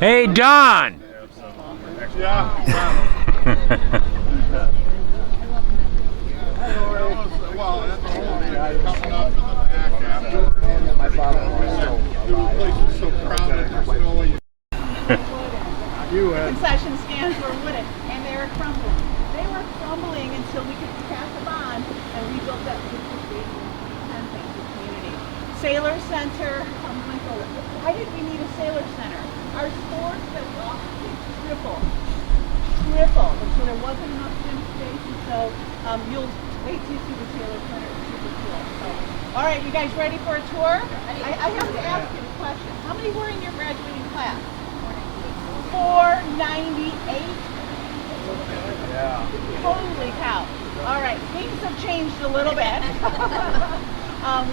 Hey, Don! Yeah. Well, that's the whole thing coming up to the back after. My father-in-law is still The place is so crowded, there's no way you Concession stands were wooden, and they were crumbling. They were crumbling until we could pass a bond and rebuild that beautiful community. Sailor Center, why did we need a Sailor Center? Our sports that we often tripled. So there wasn't enough gym space, and so you'll wait till you see the Sailor Center. It's super cool. So, all right, you guys ready for a tour? I have to ask you a question. How many were in your graduating class? 498. Yeah. Holy cow. All right, things have changed a little bit.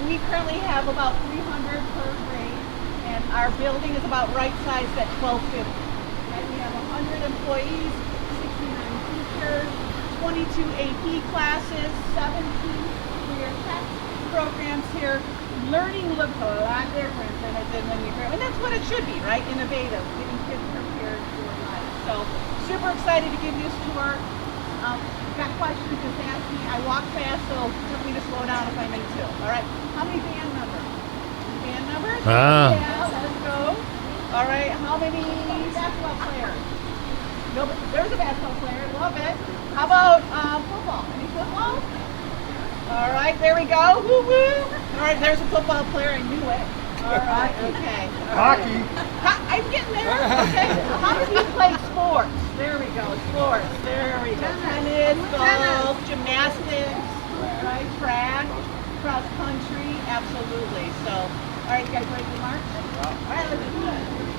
We currently have about 300 per grade, and our building is about right sized at 1250. And we have 100 employees, 69 teachers, 22 AP classes, 17 career tech programs here. Learning looks a lot different than it did when we grew up. And that's what it should be, right? Innovative, getting kids prepared for life. So super excited to give you this tour. Got questions, just ask me. I walk fast, so tell me to slow down if I need to. All right. How many band members? Band members? Yeah, let's go. All right. How many basketball players? No, there's a basketball player. Love it. How about football? Any football? All right, there we go. Woo woo. All right, there's a football player. I knew it. All right, okay. Hockey. I'm getting there. Okay. How many of you play sports? There we go. Sports. There we go. Tennis, golf, gymnastics, right? Track, cross country. Absolutely. So, all right, you guys ready to march? All right, let's do it. Here we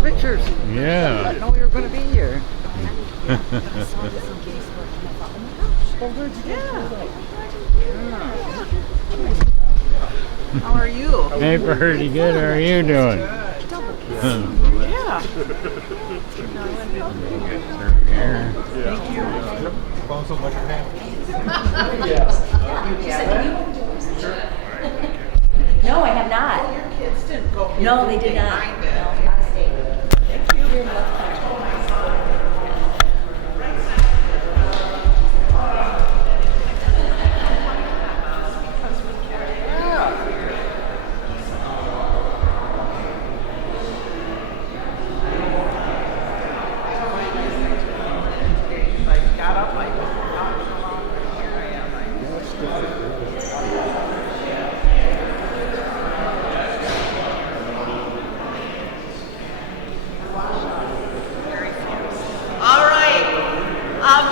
go. Pictures. Yeah. I didn't know you were going to be here. How are you? Hey, pretty good. How are you doing? Yeah. Thank you. Bounce like a hand. No, I have not. Your kids didn't go. No, they did not.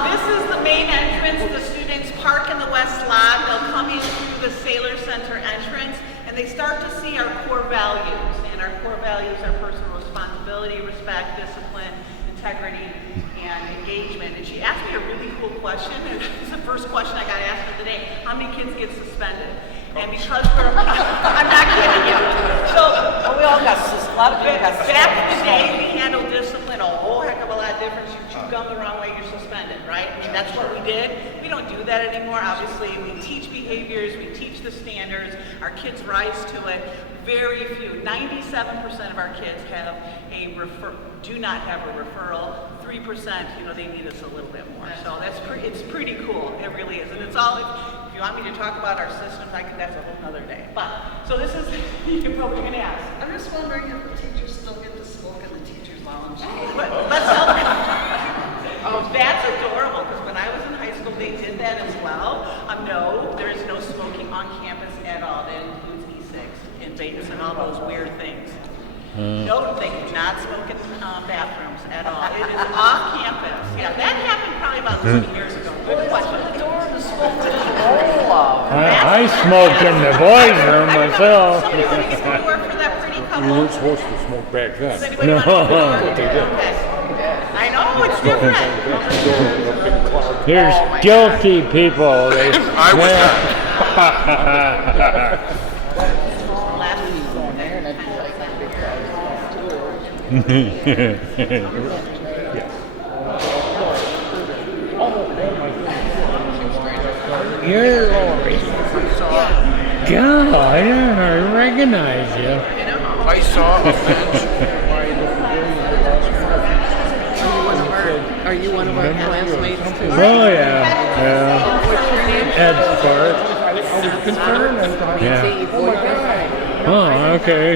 This is the main entrance. The students park in the West Lodge. They'll come in through the Sailor Center entrance, and they start to see our core values. And our core values are personal responsibility, respect, discipline, integrity, and engagement. And she asked me a really cool question, and it's the first question I got asked of the day. How many kids get suspended? And because we're, I'm not kidding you. So, We all got a lot of people got back in the day, we handled discipline a whole heck of a lot different. You chew gum the wrong way, you're suspended, right? I mean, that's what we did. We don't do that anymore. Obviously, we teach behaviors, we teach the standards. Our kids rise to it. Very few, 97% of our kids have do not have a referral. 3%, they need us a little bit more. So it's pretty cool. It really is. And it's all, if you want me to talk about our systems, that's a whole nother day. But, so this is, you're probably going to ask. I'm just wondering if the teachers still get to smoke in the teacher's lounge. Let's oh, that's adorable, because when I was in high school, they did that as well. No, there is no smoking on campus at all. That includes e-cigs and vapes and all those weird things. No, they do not smoke in bathrooms at all. It is off campus. Yeah, that happened probably about 20 years ago. Good question. The door to smoke to roll up. I smoked in the boys' room myself. Somebody want to get to work for that pretty couple? You weren't supposed to smoke back then. Does anybody want to open the door? Okay. I know, it's different. Here's guilty people. I was not. You're Lori. God, I didn't recognize you. I saw a bench by the pavilion last Are you one of our classmates too? Oh yeah, yeah. What's your name? Ed Spark. I was concerned. I thought, Yeah. oh my God. Oh, okay.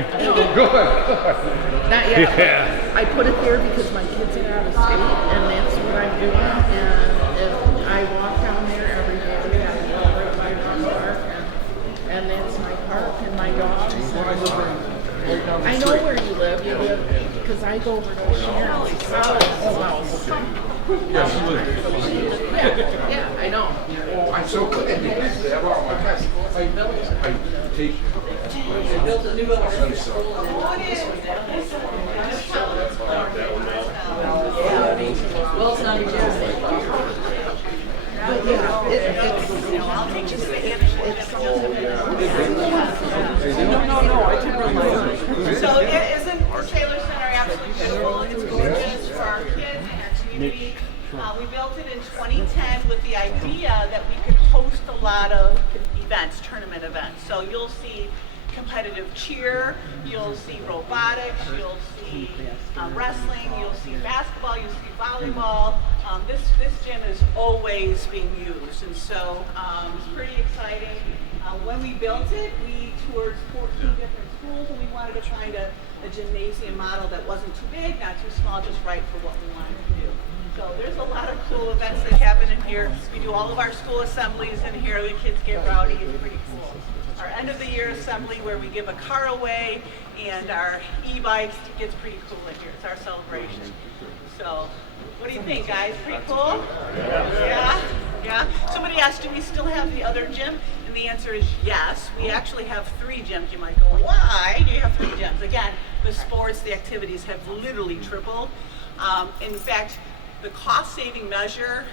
Not yet. Yeah. I put it there because my kids are out of state, and that's what I'm doing. And if I walk down there every day. I go right by Rock Park, and that's my park and my dogs. I know where you live. You live because I go over to Sharon's house. Yes, you live. Yeah, I know. Oh, I'm so good at this. I take. Well, it's not even. But yeah, no, I didn't realize. So it isn't the Sailor Center absolutely beautiful? It's gorgeous for our kids and our community. We built it in 2010 with the idea that we could host a lot of events, tournament events. So you'll see competitive cheer, you'll see robotics, you'll see wrestling, you'll see basketball, you'll see volleyball. This gym is always being used, and so it's pretty exciting. When we built it, we toured 14 different schools, and we wanted to find a gymnasium model that wasn't too big, not too small, just right for what we wanted to do. So there's a lot of cool events that happen in here. We do all of our school assemblies in here. The kids get rowdy. It's pretty cool. Our end of the year assembly where we give a car away, and our e-bikes gets pretty cool in here. It's our celebration. So what do you think, guys? Pretty cool? Yeah? Yeah? Somebody asked, do we still have the other gym? And the answer is yes. We actually have 3 gyms. You might go, why do you have 3 gyms? Again, the sports, the activities have literally tripled. In fact, the cost-saving measure,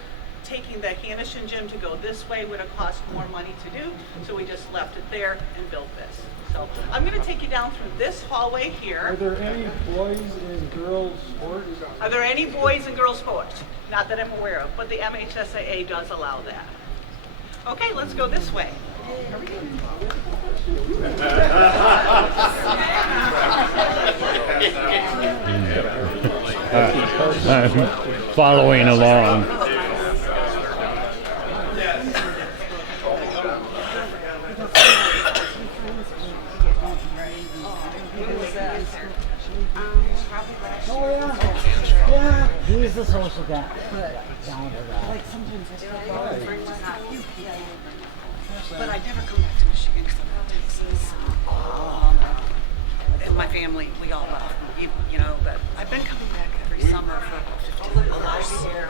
taking the Hanishin gym to go this way would have cost more money to do, so we just left it there and built this. So I'm going to take you down through this hallway Are here. there any boys and girls sports? Are there any boys and girls sports? Not that I'm aware of, but the MHSAA does allow that. Okay, let's go this way. I'm following along. Oh yeah, yeah. He's the social guy. Down to that. Like sometimes I still go and bring one out. But I never come back to Michigan because I'm in Texas. And my family, we all love, you know, but I've been coming back every summer for 15 years.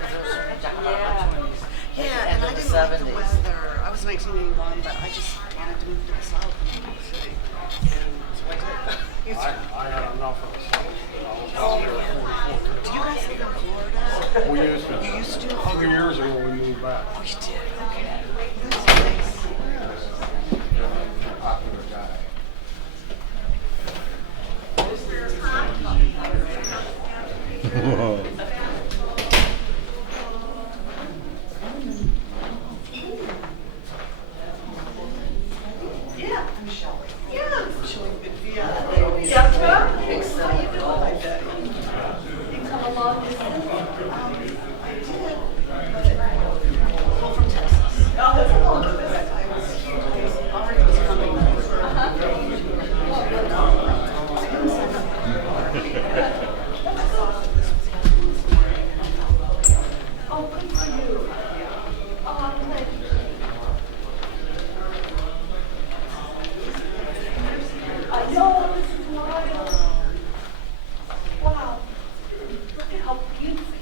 Yeah, and I didn't like the weather. I was 1981, but I just wanted to move to the south and to the city. And so I did. I had enough of the south. Do you guys live in Florida? We used to. You used to? A few years ago, we moved back. Oh, you did? Okay. That's nice. Popular guy. Whoa. Yeah, I'm Michelle. Yeah. I'm showing good via. Jessica? Excellent. How you doing like that? You come along this I did. Well, from Texas. Oh, that's a long visit. I was already was coming. Oh, good for you. Oh, thank you. I know, this is wild. Wow. Look at how fancy.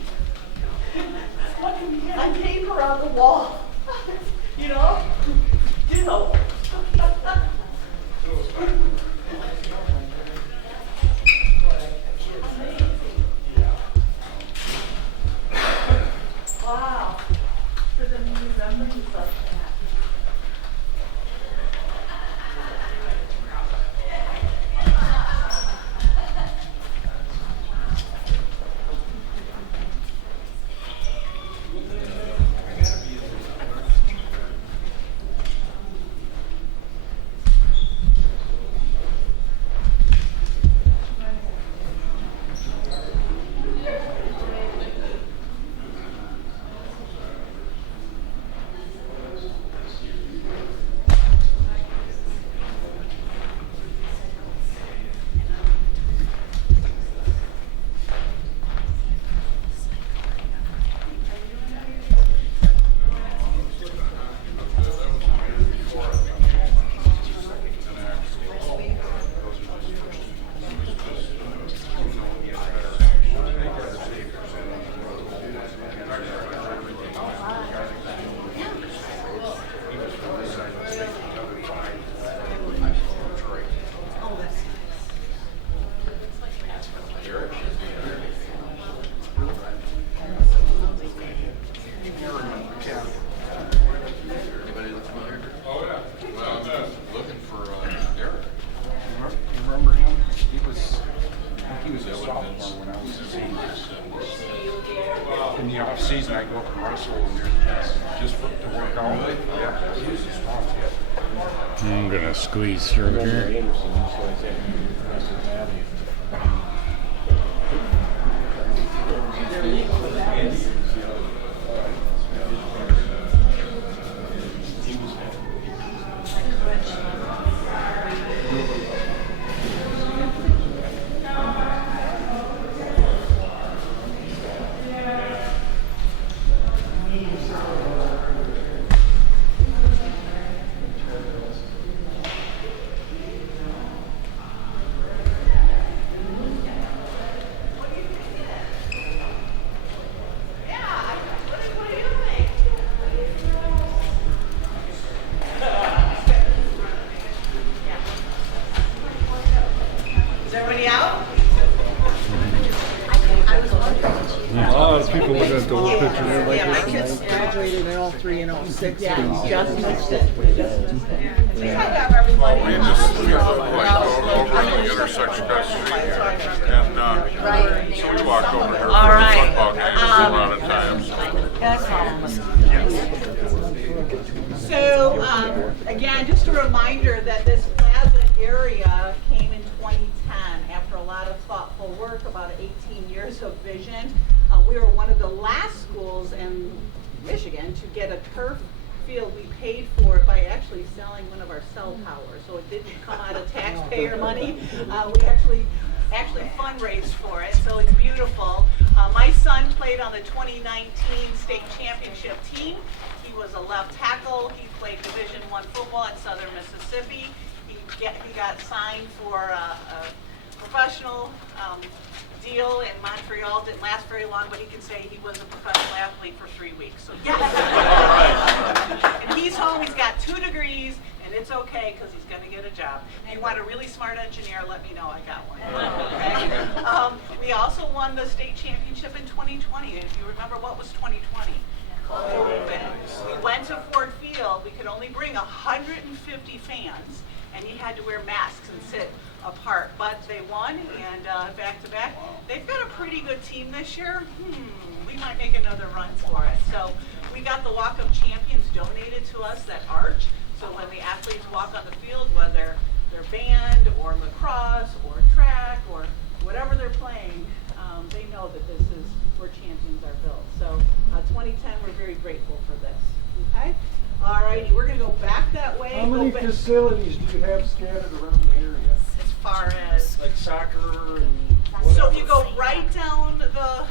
In the off season, I go up and wrestle just to work out. Yeah, he's a strong kid. I'm gonna squeeze through here. Is everybody out? A lot of people look at those pictures. Yeah, my kids Graduated in 03 and 06. Yeah. Just missed it. I have everybody. We just over the intersection across the street, and so we walked over here All for right. the football game a lot of times. So, again, just a reminder that this plaza area came in 2010 after a lot of thoughtful work, about 18 years of vision. We were one of the last schools in Michigan to get a turf field. We paid for it by actually selling one of our cell towers, so it didn't come out of taxpayer money. We actually fundraised for it, so it's beautiful. My son played on the 2019 state championship team. He was a left tackle. He played Division I football at Southern Mississippi. He got signed for a professional deal in Montreal. Didn't last very long, but he can say he was a professional athlete for 3 weeks. So yes. And he's home. He's got 2 degrees, and it's okay because he's going to get a job. If you want a really smart engineer, let me know. I got one. Okay? We also won the state championship in 2020. If you remember, what was 2020? COVID. We went to Ford Field. We could only bring 150 fans, and you had to wear masks and sit apart. But they won, and back to back. They've got a pretty good team this year. We might make another run for it. So we got the Walk of Champions donated to us, that arch. So when the athletes walk on the field, whether they're band or lacrosse or track or whatever they're playing, they know that this is where champions are built. So 2010, we're very grateful for this. Okay? All righty, we're going to go back that way. How many go back facilities do you have scattered around the area? as far as Like soccer and so if you go right down the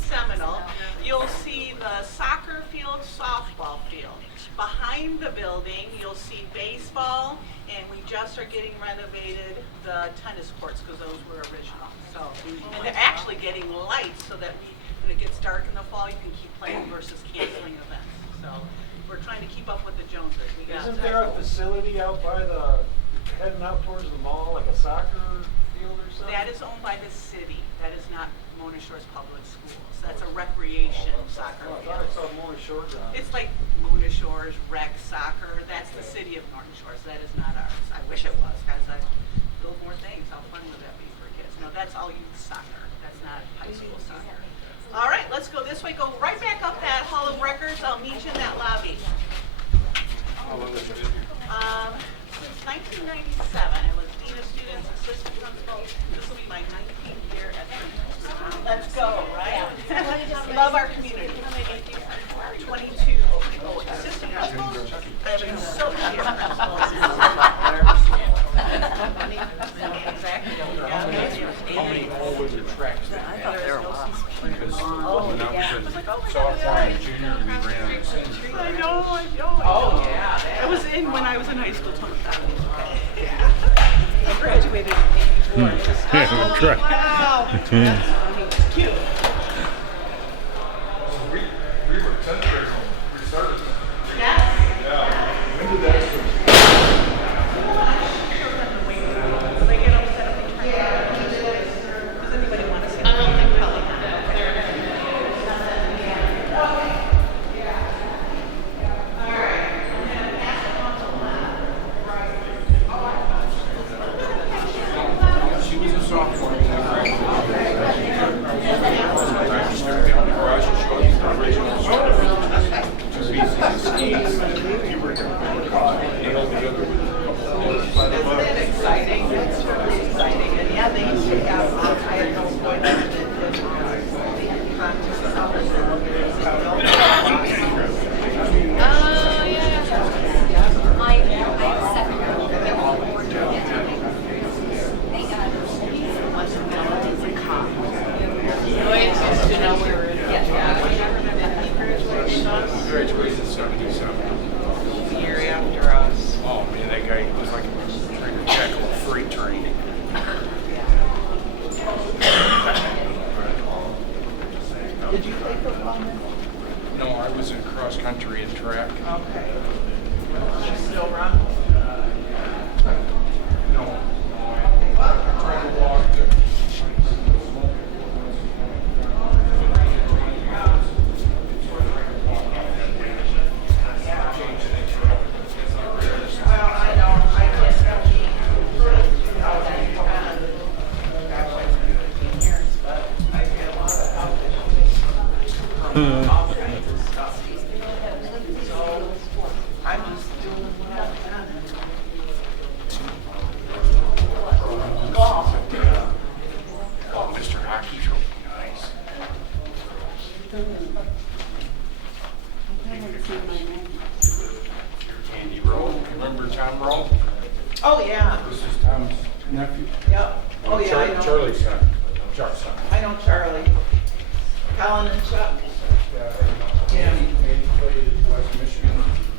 Seminole, you'll see the soccer field, softball field. Behind the building, you'll see baseball, and we just are getting renovated the tennis courts because those were original. So, and they're actually getting lights so that when it gets dark in the fall, you can keep playing versus canceling events. So we're trying to keep up with the Joneses. We got Isn't there a facility out by the, heading out towards the mall, like a soccer field or something? That is owned by the city. That is not Mona Shores Public Schools. That's a recreation soccer I field. thought I saw Mona Shore ground. It's like Mona Shores Rec Soccer. That's the city of Norton Shores. That is not ours. I wish it was, guys. I build more things. How fun would that be for kids? No, that's all youth soccer. That's not high school soccer. All right, let's go this way. Go right back up that Hall of Records. I'll meet you in that lobby. How long has it been here? Since 1997, I was Dean of Students, Assistant Principal. This will be my 19th year at the Let's go, right? Love our community. 22 assistant principals. I have an associate principal. Exactly. How many all-weather tracks? I thought there were lots. Because when I was in sophomore and junior, we ran the same street. I know. Oh, yeah. It was when I was in high school. I graduated in 84. Yeah, correct. Wow. That's funny. It's cute. We were 10th grade when we started. Yes. Yeah. When did that start? They get upset if we try. Does anybody want to say? I don't think probably not. She was a sophomore. Did you play football then? No, I was in cross country and track. Okay. You still run? No, I try to walk. Well, I know, I just got in 2010. I was 15 years, but I did a lot of health issues. All kinds of stuff. So, I'm just doing what I've done. Golf. Oh, Mr. Hockey Trophy, nice. Andy Rowe, remember Tom Rowe? Oh, yeah. This is Tom's nephew. Yep. Oh, yeah, I know. Charlie's son, Chuck's son. I know Charlie. Colin and Chuck. Yeah. Andy played at West Michigan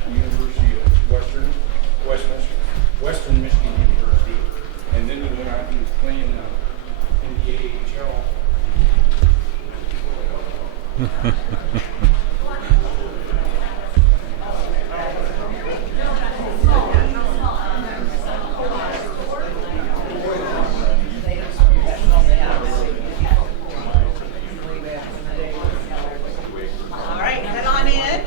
University of Western Michigan University, and then he went on, he was playing in the AHL. All right, head on in.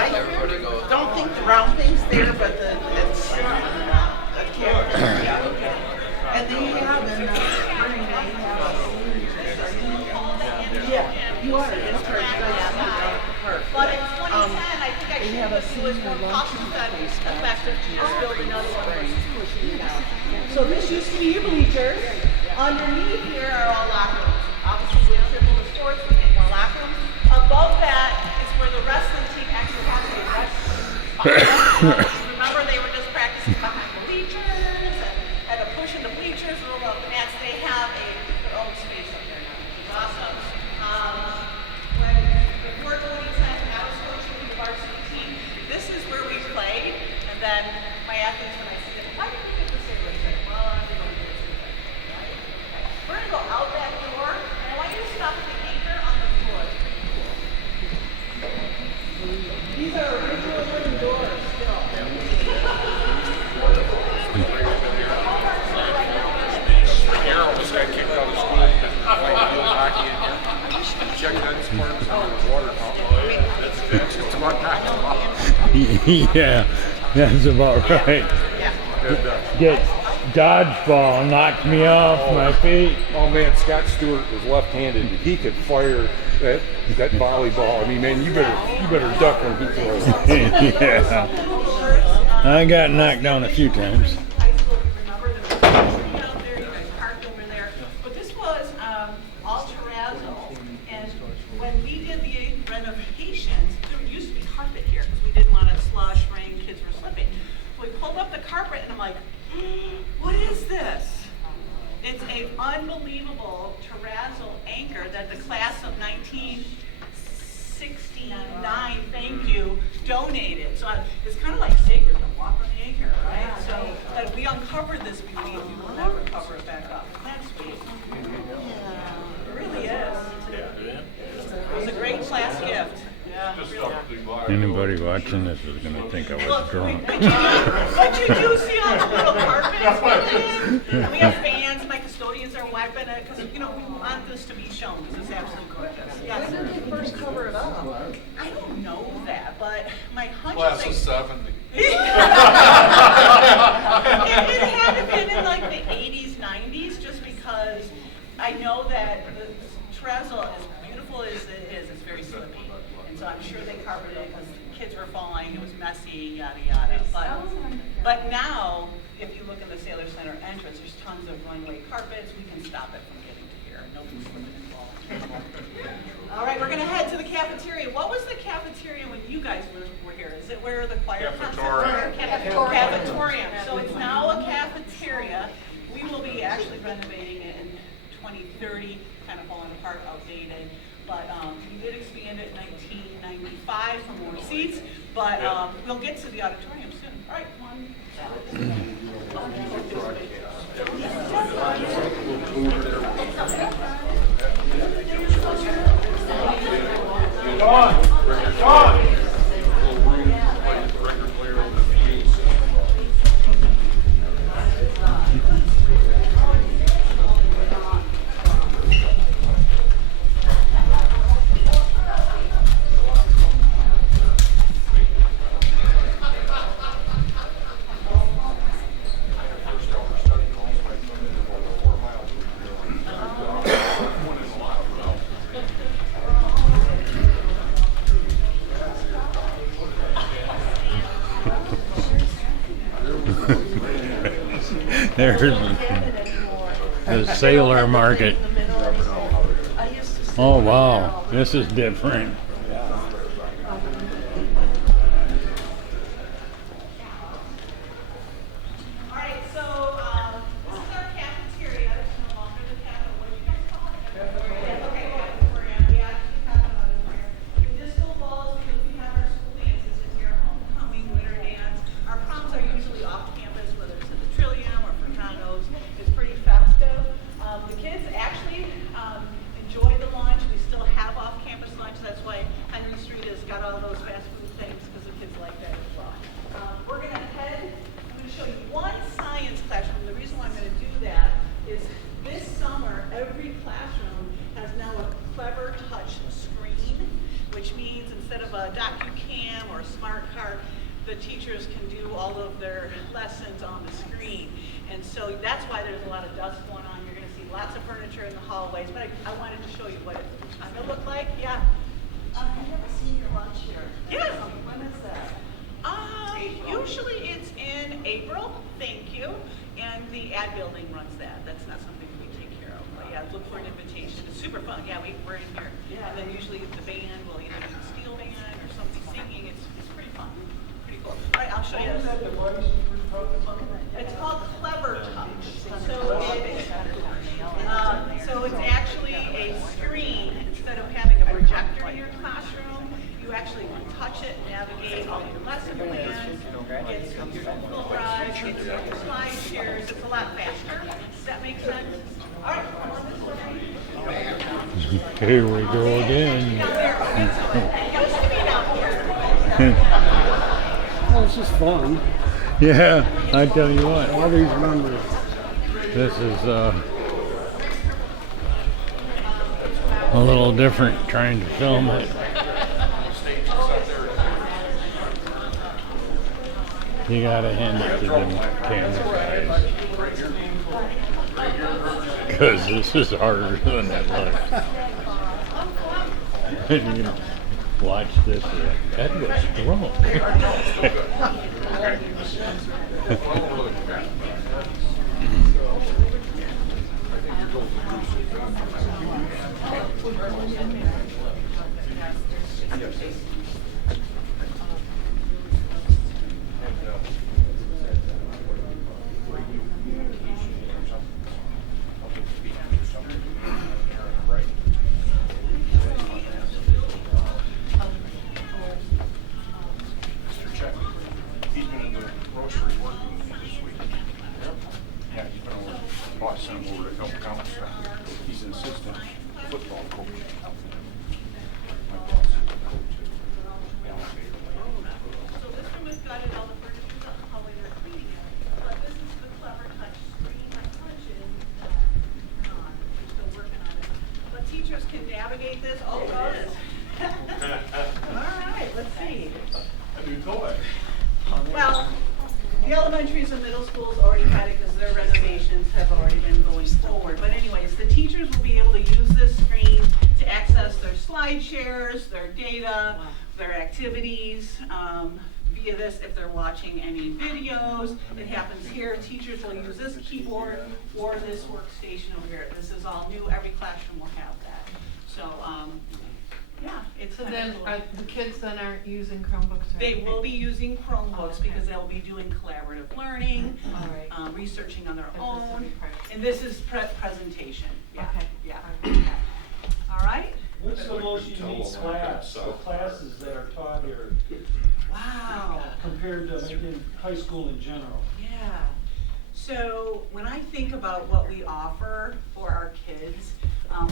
I don't think the round thing's there, but it's the cafeteria. And they have in the spring, they have yeah, you are. It's part of the But in 2010, I think I they should have a have it was senior more lunch cost-effective to just build another one. So this used to be your bleachers. Underneath here are all locker rooms. Obviously, we triple the sports, we make more locker rooms. Above that is where the wrestling team actually has a wrestling. Remember, they were just practicing behind the bleachers and had to push in the bleachers, roll up the mats. They have their own space up there now, which is awesome. When before 2010, when I was coaching the varsity team, this is where we played. And then my athletes, when I see them, why did you get this area? I say, well, I'm going to do this. Right? Okay. We're going to go out that door, and I want you to stop at the anchor on the floor. It's pretty cool. These are original wooden doors still. Arrow just got kicked out of school playing field hockey in here. Check that sports on the water fountain. It's just about knocked him off. Yeah, that's about right. Get dodgeball knocked me off my feet. Oh man, Scott Stewart was left-handed. He could fire that volleyball. I mean, man, you better duck when he throws it. Yeah, I got knocked down a few times. High school, remember there was a tree out there, you guys parked over there. But this was all terrazzo, and when we did the renovations, there used to be carpet here because we didn't want to slush, rain, kids were slipping. So we pulled up the carpet, and I'm like, what is this? It's an unbelievable terrazzo anchor that the class of 1969, thank you, donated. So it's kind of like sacred to walk on the anchor, right? So we uncovered this beauty, and we will never cover it back up. That's sweet. It really is. It was a great class gift. Yeah, really. Anybody watching this is going to think I was Look, drunk. but you do see all the little carpets we did? And we have fans, my custodians are wiping it, because, you know, we want this to be shown, this is absolutely gorgeous. Yes. When did they first cover it up? I don't know that, but my hunch Class of is... 70. it had to been in like the 80s, 90s, just because I know that the terrazzo, as beautiful as it is, it's very slippy. And so I'm sure they carpeted it because kids were falling, it was messy, yada yada. But now, if you look in the Sailor Center entrance, there's tons of runway carpets. We can stop it from getting to here. Nobody's slipping and falling. All right, we're going to head to the cafeteria. What was the cafeteria when you guys were here? Is it where the choir Cafetorium. Cafetorium. So it's now a cafeteria. We will be actually renovating it and 2030, kind of falling apart, outdated. But we did expand it in 1995 for more seats, but we'll get to the auditorium soon. All right, one. There's the sailor market. Oh wow, this is different. Alright, so this is our cafeteria. It's no longer the cafe. What do you guys call it? Cafeteria. Okay, cafeteria. We actually have another prayer. The disco balls, because we have our school dances this year, homecoming, winter dance. Our proms are usually off campus, whether it's in the Trillium or Furtados. It's pretty festive. The kids actually enjoy the lunch. We still have off-campus lunch. That's why Henry Street has got all those fast food things, because the kids like that as well. We're going to head, I'm going to show you one science classroom. The reason why I'm going to do that is this summer, every classroom has now a Clever Touch screen, which means instead of a DocuCam or a smart card, the teachers can do all of their lessons on the screen. And so that's why there's a lot of dust going on. You're going to see lots of furniture in the hallways, but I wanted to show you what it's going to look like. Yeah. I never seen your lunch here. Yes. When is that? Usually it's in April, thank you, and the ad building runs that. That's not something we take care of, but yeah, look for an invitation. It's super fun. Yeah, we're in here. Yeah. And then usually the band will either do steel band or somebody singing. It's pretty fun. Pretty cool. All right, I'll show you. It's called Clever Touch. So it's actually a screen. Instead of having a projector in your classroom, you actually can touch it, navigate all your lesson plans, get your Google Drive, get your slide shares. It's a lot faster. Does that make sense? All right, come on this way. Here we go again. It used to be down here. Well, it's just fun. Yeah, I tell you what. All these members. This is a little different trying to film it. You gotta hand it to the camera guys. Because this is harder than it looks. And you know, watch this. That was strong. He's an assistant football coach. So this room has gutted all the furniture out in the hallway. They're cleaning it. But this is the Clever Touch screen. My hunch is turn on. We're still working on it. But teachers can navigate this. Oh, it is. All right, let's see. A new toy. Well, the elementaries and middle schools already had it because their renovations have already been going forward. But anyways, the teachers will be able to use this screen to access their slide shares, their data, their activities, via this if they're watching any videos. It happens here. Teachers will use this keyboard or this workstation over here. This is all new. Every classroom will have that. So Yeah, it's So kinda then, cool. the kids then aren't using Chromebooks or They anything? will be using Chromebooks Okay. because they'll be doing collaborative learning, All right. researching on their And this will own. be part of it. And this is presentation, yeah, Okay. yeah. All right. All right? What's the most unique classes that are taught here Wow. compared to maybe in high school in general? Yeah. So when I think about what we offer for our kids,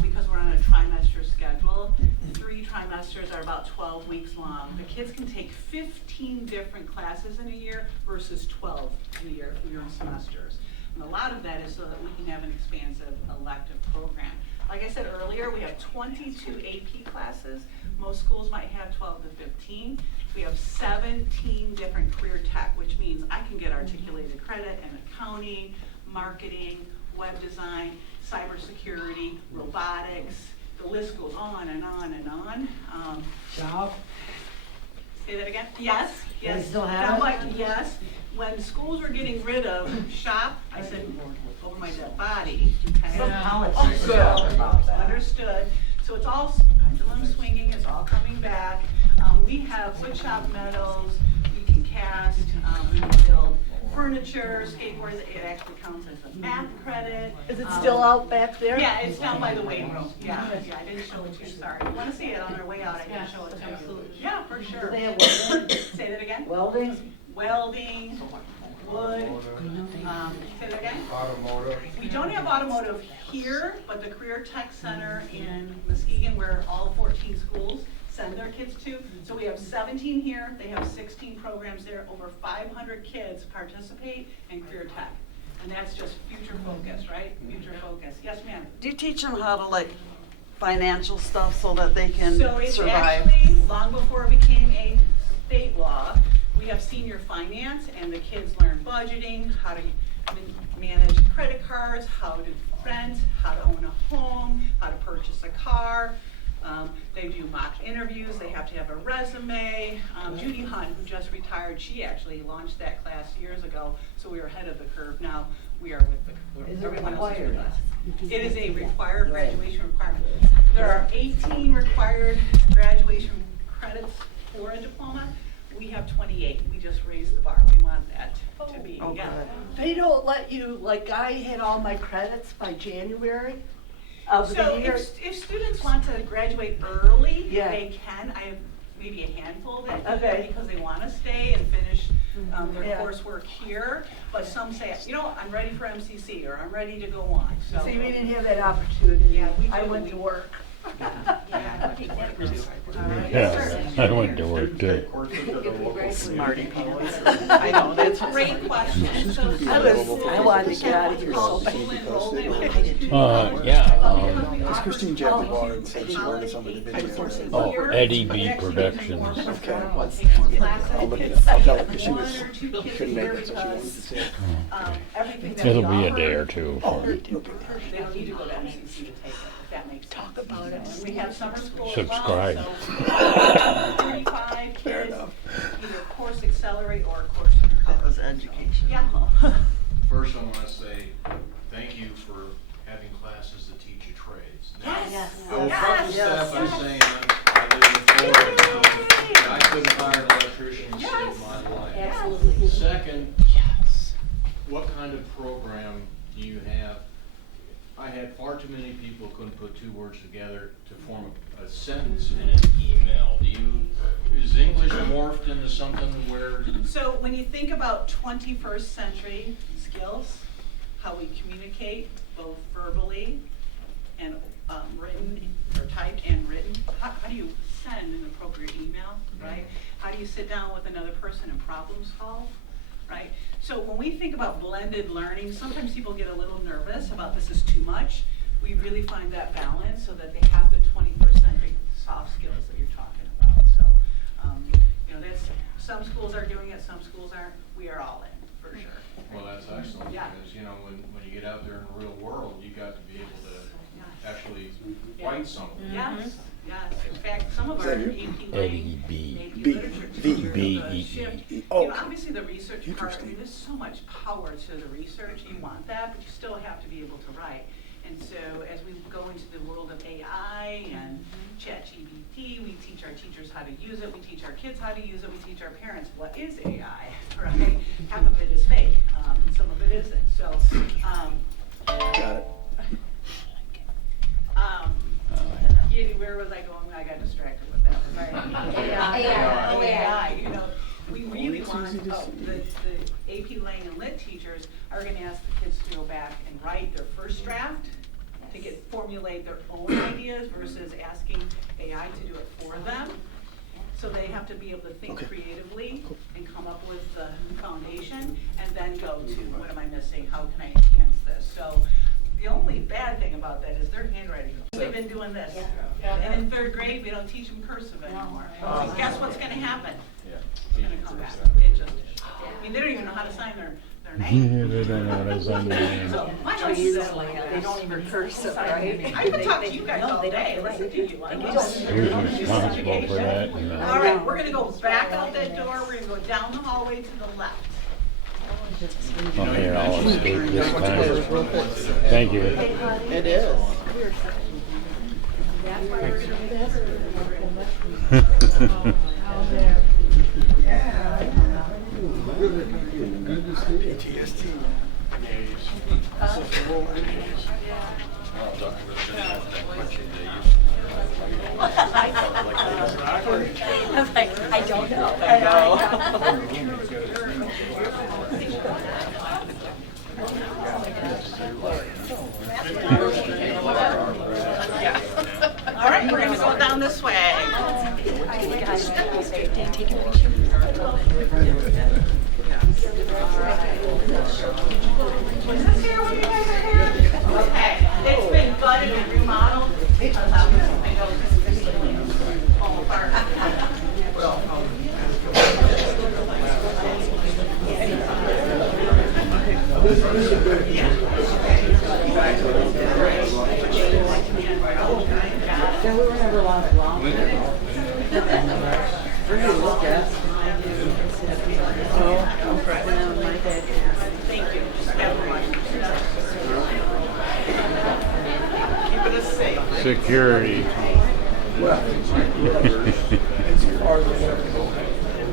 because we're on a trimester schedule, 3 trimesters are about 12 weeks long. The kids can take 15 different classes in a year versus 12 in a year if we were in semesters. And a lot of that is so that we can have an expansive elective program. Like I said earlier, we have 22 AP classes. Most schools might have 12 to 15. We have 17 different career tech, which means I can get articulated credit in accounting, marketing, web design, cybersecurity, robotics. The list goes on and on and on. Job? Say that again? Yes, yes. They still have I'm it? like, yes. When schools were getting rid of shop, I said, over my dead body, okay? Some colleges Oh, are all about that. Understood. So it's all pendulum swinging, it's all coming back. We have wood shop medals, we can cast, we can build furniture, skateboards, it actually counts as a math credit. Is it still out back there? Yeah, it's down by the weight room, yeah, I didn't show it to you, sorry. If you wanna see it on our way out, I can show it to you. Absolutely. Yeah, for sure. They have welding? Say that again? Welding? Welding, wood, say that again? Automotive. We don't have automotive here, but the Career Tech Center in Muskegon, where all 14 schools send their kids to. So we have 17 here, they have 16 programs there, over 500 kids participate in Career Tech. And that's just future focus, right? Future focus. Yes, ma'am? Do you teach them how to like financial stuff so that they can So it's survive? actually, long before it became a state law, we have senior finance and the kids learn budgeting, how to manage credit cards, how to rent, how to own a home, how to purchase a car. They do mock interviews, they have to have a resume. Judy Hunt, who just retired, she actually launched that class years ago, so we were ahead of the curve. Now we are with the curve. Is it Everyone else is with required? us. It is a required graduation requirement. There are 18 required graduation credits for a diploma. We have 28. We just raised the bar. We want that to be, Oh, yeah. good. They don't let you, like I had all my credits by January of So the year. if students want to graduate early, Yeah. they can. I have maybe a handful that do Okay. that because they want to stay and finish their Yeah. coursework here. But some say, you know, I'm ready for MCC or I'm ready to go on. So See, we didn't have that opportunity. Yeah, we I do. went to work. Yeah, I went to work too. Smarty pants. I know, that's a great question. So I wanted to get out of here so bad. Yeah, It's Christine Jeffrey bought it and said she learned some individuals. oh, Eddie B Productions. Okay. I'll look it up. I'll tell her because she was, couldn't make it, so she wanted to see it. It'll be a day or two. Oh, okay. They don't need to go to MCC to take it, if that makes sense. Talk about it. We have summer school as well, Subscribe. so 35 kids, either course accelerate or course That recover. was education. Yeah. First, I want to say thank you for having classes that teach you trades. Now, Yes. I will Yes. preface that by Yes. saying I live in Florida, so I couldn't hire an electrician to save my life. Absolutely. Second, what kind of program do you have? I had far too many people couldn't put 2 words together to form a sentence in an email. Is English morphed into something where? So when you think about 21st century skills, how we communicate both verbally and written or typed and written, how do you send an appropriate email, right? How do you sit down with another person and problem solve, right? So when we think about blended learning, sometimes people get a little nervous about this is too much. We really find that balance so that they have the 21st century soft skills that you're talking about. So, you know, that's, some schools are doing it, some schools aren't. We are all in, for sure. Well, that's excellent, Yeah. because, you know, when you get out there in the real world, you got to be able to actually write something. Yes, yes. In fact, some of our AP Eddie B. AP B. literature B. teachers, B. the E. shift, E. you Oh, know, obviously the research part, I Interesting. mean, there's so much power to the research. You want that, but you still have to be able to write. And so as we go into the world of AI and ChatGPT, we teach our teachers how to use it, we teach our kids how to use it, we teach our parents what is AI, right? Half of it is fake, and some of it isn't. So, Got it. Giddy, where was I going? I got distracted with that. Right. AI, you know, we really want, the AP Lang and Lit teachers are gonna ask the kids to go back and write their first draft to formulate their own ideas versus asking AI to do it for them. So they have to be able to think creatively and come up with the foundation and then go to, what am I missing? How can I enhance this? So the only bad thing about that is their handwriting. They've been doing this. And in 3rd grade, we don't teach them cursive anymore. So guess what's gonna happen? It's gonna come back. It just is. I mean, they don't even know how to sign their name. They don't know what I signed their name. So my house is that way. They don't even cursive, right? I could talk to you guys all day. Listen to you. Who's responsible for that? All right, we're gonna go back out that door. We're gonna go down the hallway to the left. Oh, here, I'll escape this time. Thank you. It is. PTSD. I don't know. All right, we're gonna go down this way. Was this here when you guys are here? Okay, it's been gutted and remodeled because obviously those fall apart. Yeah, we were never allowed to long. We're gonna look at. Oh, Thank you. Keeping us safe. Security. I'm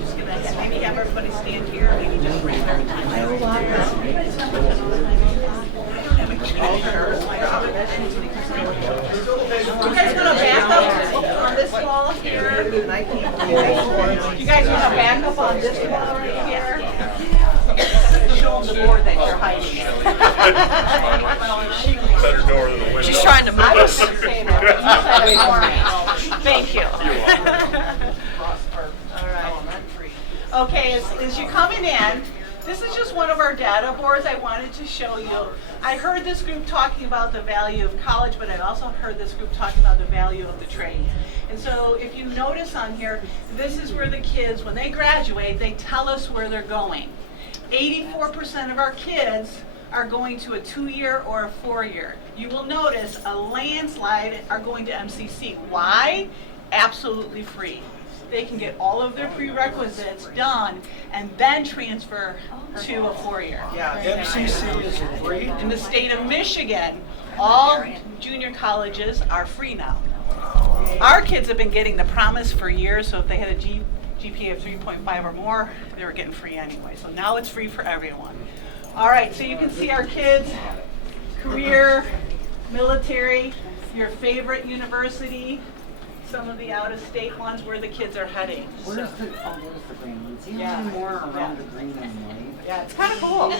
just gonna maybe have everybody stand here, maybe just bring their time. You guys wanna back up on this wall here? You guys wanna back up on this wall right here? Show them the board that you're hiding. Better door than the window. She's trying to move us. Thank you. All right. Okay, as you're coming in, this is just one of our data boards I wanted to show you. I heard this group talking about the value of college, but I also heard this group talking about the value of the trade. And so if you notice on here, this is where the kids, when they graduate, they tell us where they're going. 84% of our kids are going to a 2-year or a 4-year. You will notice a landslide are going to MCC. Why? Absolutely free. They can get all of their prerequisites done and then transfer to a 4-year. Yeah, MCC is free. In the state of Michigan, all junior colleges are free now. Our kids have been getting the promise for years, so if they had a GPA of 3.5 or more, they were getting free anyway. So now it's free for everyone. All right, so you can see our kids, career, military, your favorite university, some of the out-of-state ones, where the kids are heading. Where's the, oh, there's the green ones. You Yeah. know more around the green and white. Yeah, it's kind of cool.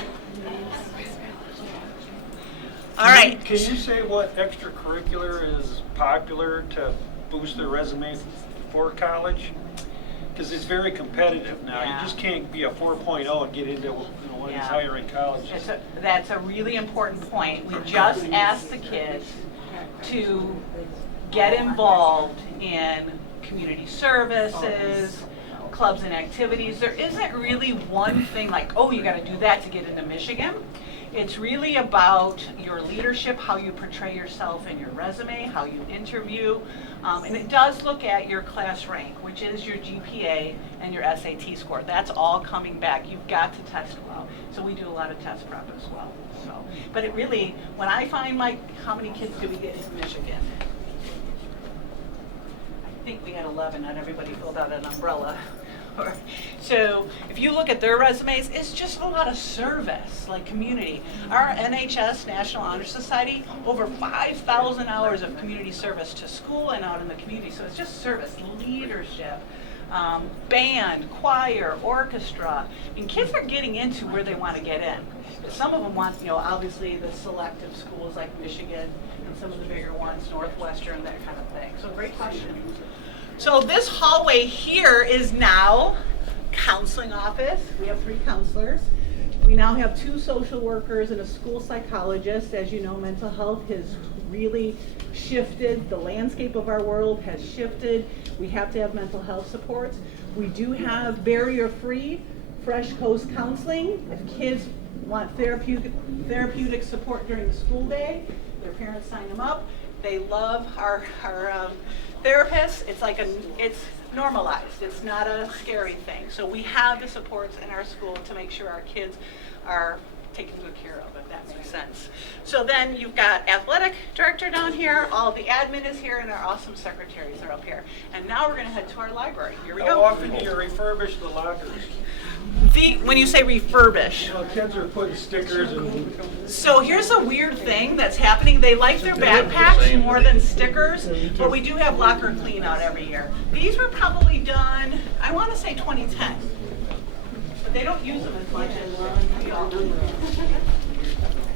All right. Can you say what extracurricular is popular to boost their resume for college? Because it's very competitive now. Yeah. You just can't be a 4.0 and get into one of these higher end colleges. That's a really important point. We just asked the kids to get involved in community services, clubs and activities. There isn't really one thing like, oh, you got to do that to get into Michigan. It's really about your leadership, how you portray yourself in your resume, how you interview. And it does look at your class rank, which is your GPA and your SAT score. That's all coming back. You've got to test well. So we do a lot of test prep as well. So, but it really, when I find how many kids do we get in Michigan? I think we had 11, not everybody filled out an umbrella. So if you look at their resumes, it's just a lot of service, like community. Our NHS, National Honor Society, over 5,000 hours of community service to school and out in the community. So it's just service, leadership, band, choir, orchestra. I mean, kids are getting into where they want to get in. Some of them want, obviously the selective schools like Michigan and some of the bigger ones, Northwestern, that kind of thing. So great question. So this hallway here is now counseling office. We have 3 counselors. We now have 2 social workers and a school psychologist. As you know, mental health has really shifted. The landscape of our world has shifted. We have to have mental health supports. We do have barrier-free Fresh Coast counseling. If kids want therapeutic support during the school day, their parents sign them up. They love our therapists. It's normalized. It's not a scary thing. So we have the supports in our school to make sure our kids are taken good care of, if that makes sense. So then you've got athletic director down here, all of the admin is here, and our awesome secretaries are up here. And now we're going to head to our library. Here we go. How often do you refurbish the lockers? When you say refurbish. Well, kids are putting stickers and... So here's a weird thing that's happening. They like their backpacks more than stickers, but we do have locker clean out every year. These were probably done, I want to say 2010. But they don't use them as much as we all do.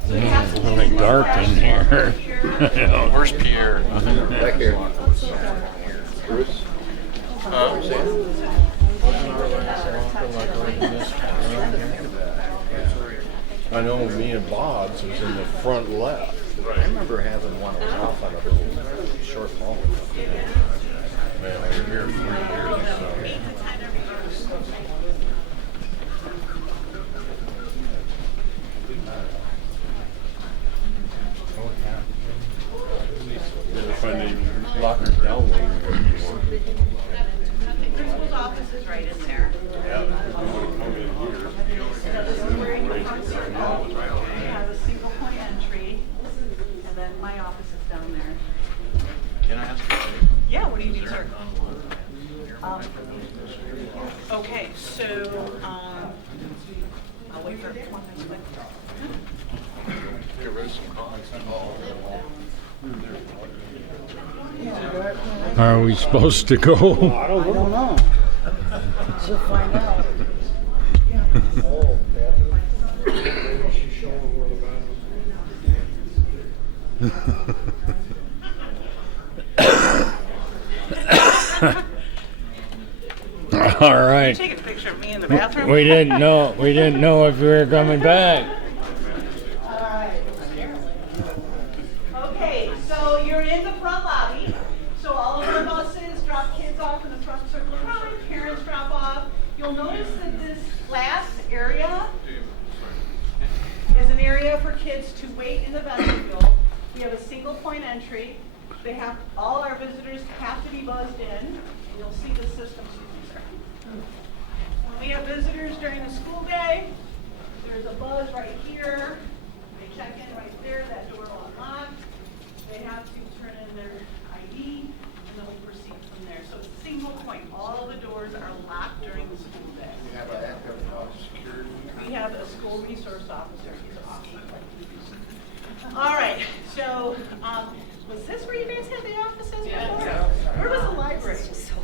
It's really dark in here. Where's Pierre? Back here. Bruce? I know me and Bob's was in the front left. I remember having one that was off on a little short hall. Man, I was here 3 years. Finding lockers down there. Principal's office is right in there. We have a single point entry, and then my office is down there. Can I ask you? Yeah, what do you need, sir? Okay, so I'll wait for come on, next week. Get rid of some cogs. Are we supposed to go? I don't know. She'll find out. All right. Take a picture of me in the bathroom. We didn't know if we were coming back. Okay, so you're in the front lobby. So all of our buses drop kids off in the front circle of road. Parents drop off. You'll notice that this last area is an area for kids to wait in the vestibule. We have a single point entry. All our visitors have to be buzzed in. And you'll see the system. When we have visitors during the school day, there's a buzz right here. They check in right there. That door will unlock. They have to turn in their ID, and then we proceed from there. So it's single point. All the doors are locked during the school day. You have a security? We have a school resource officer. He's awesome. All right. So was this where you guys had the offices before? Yeah. Where was the library?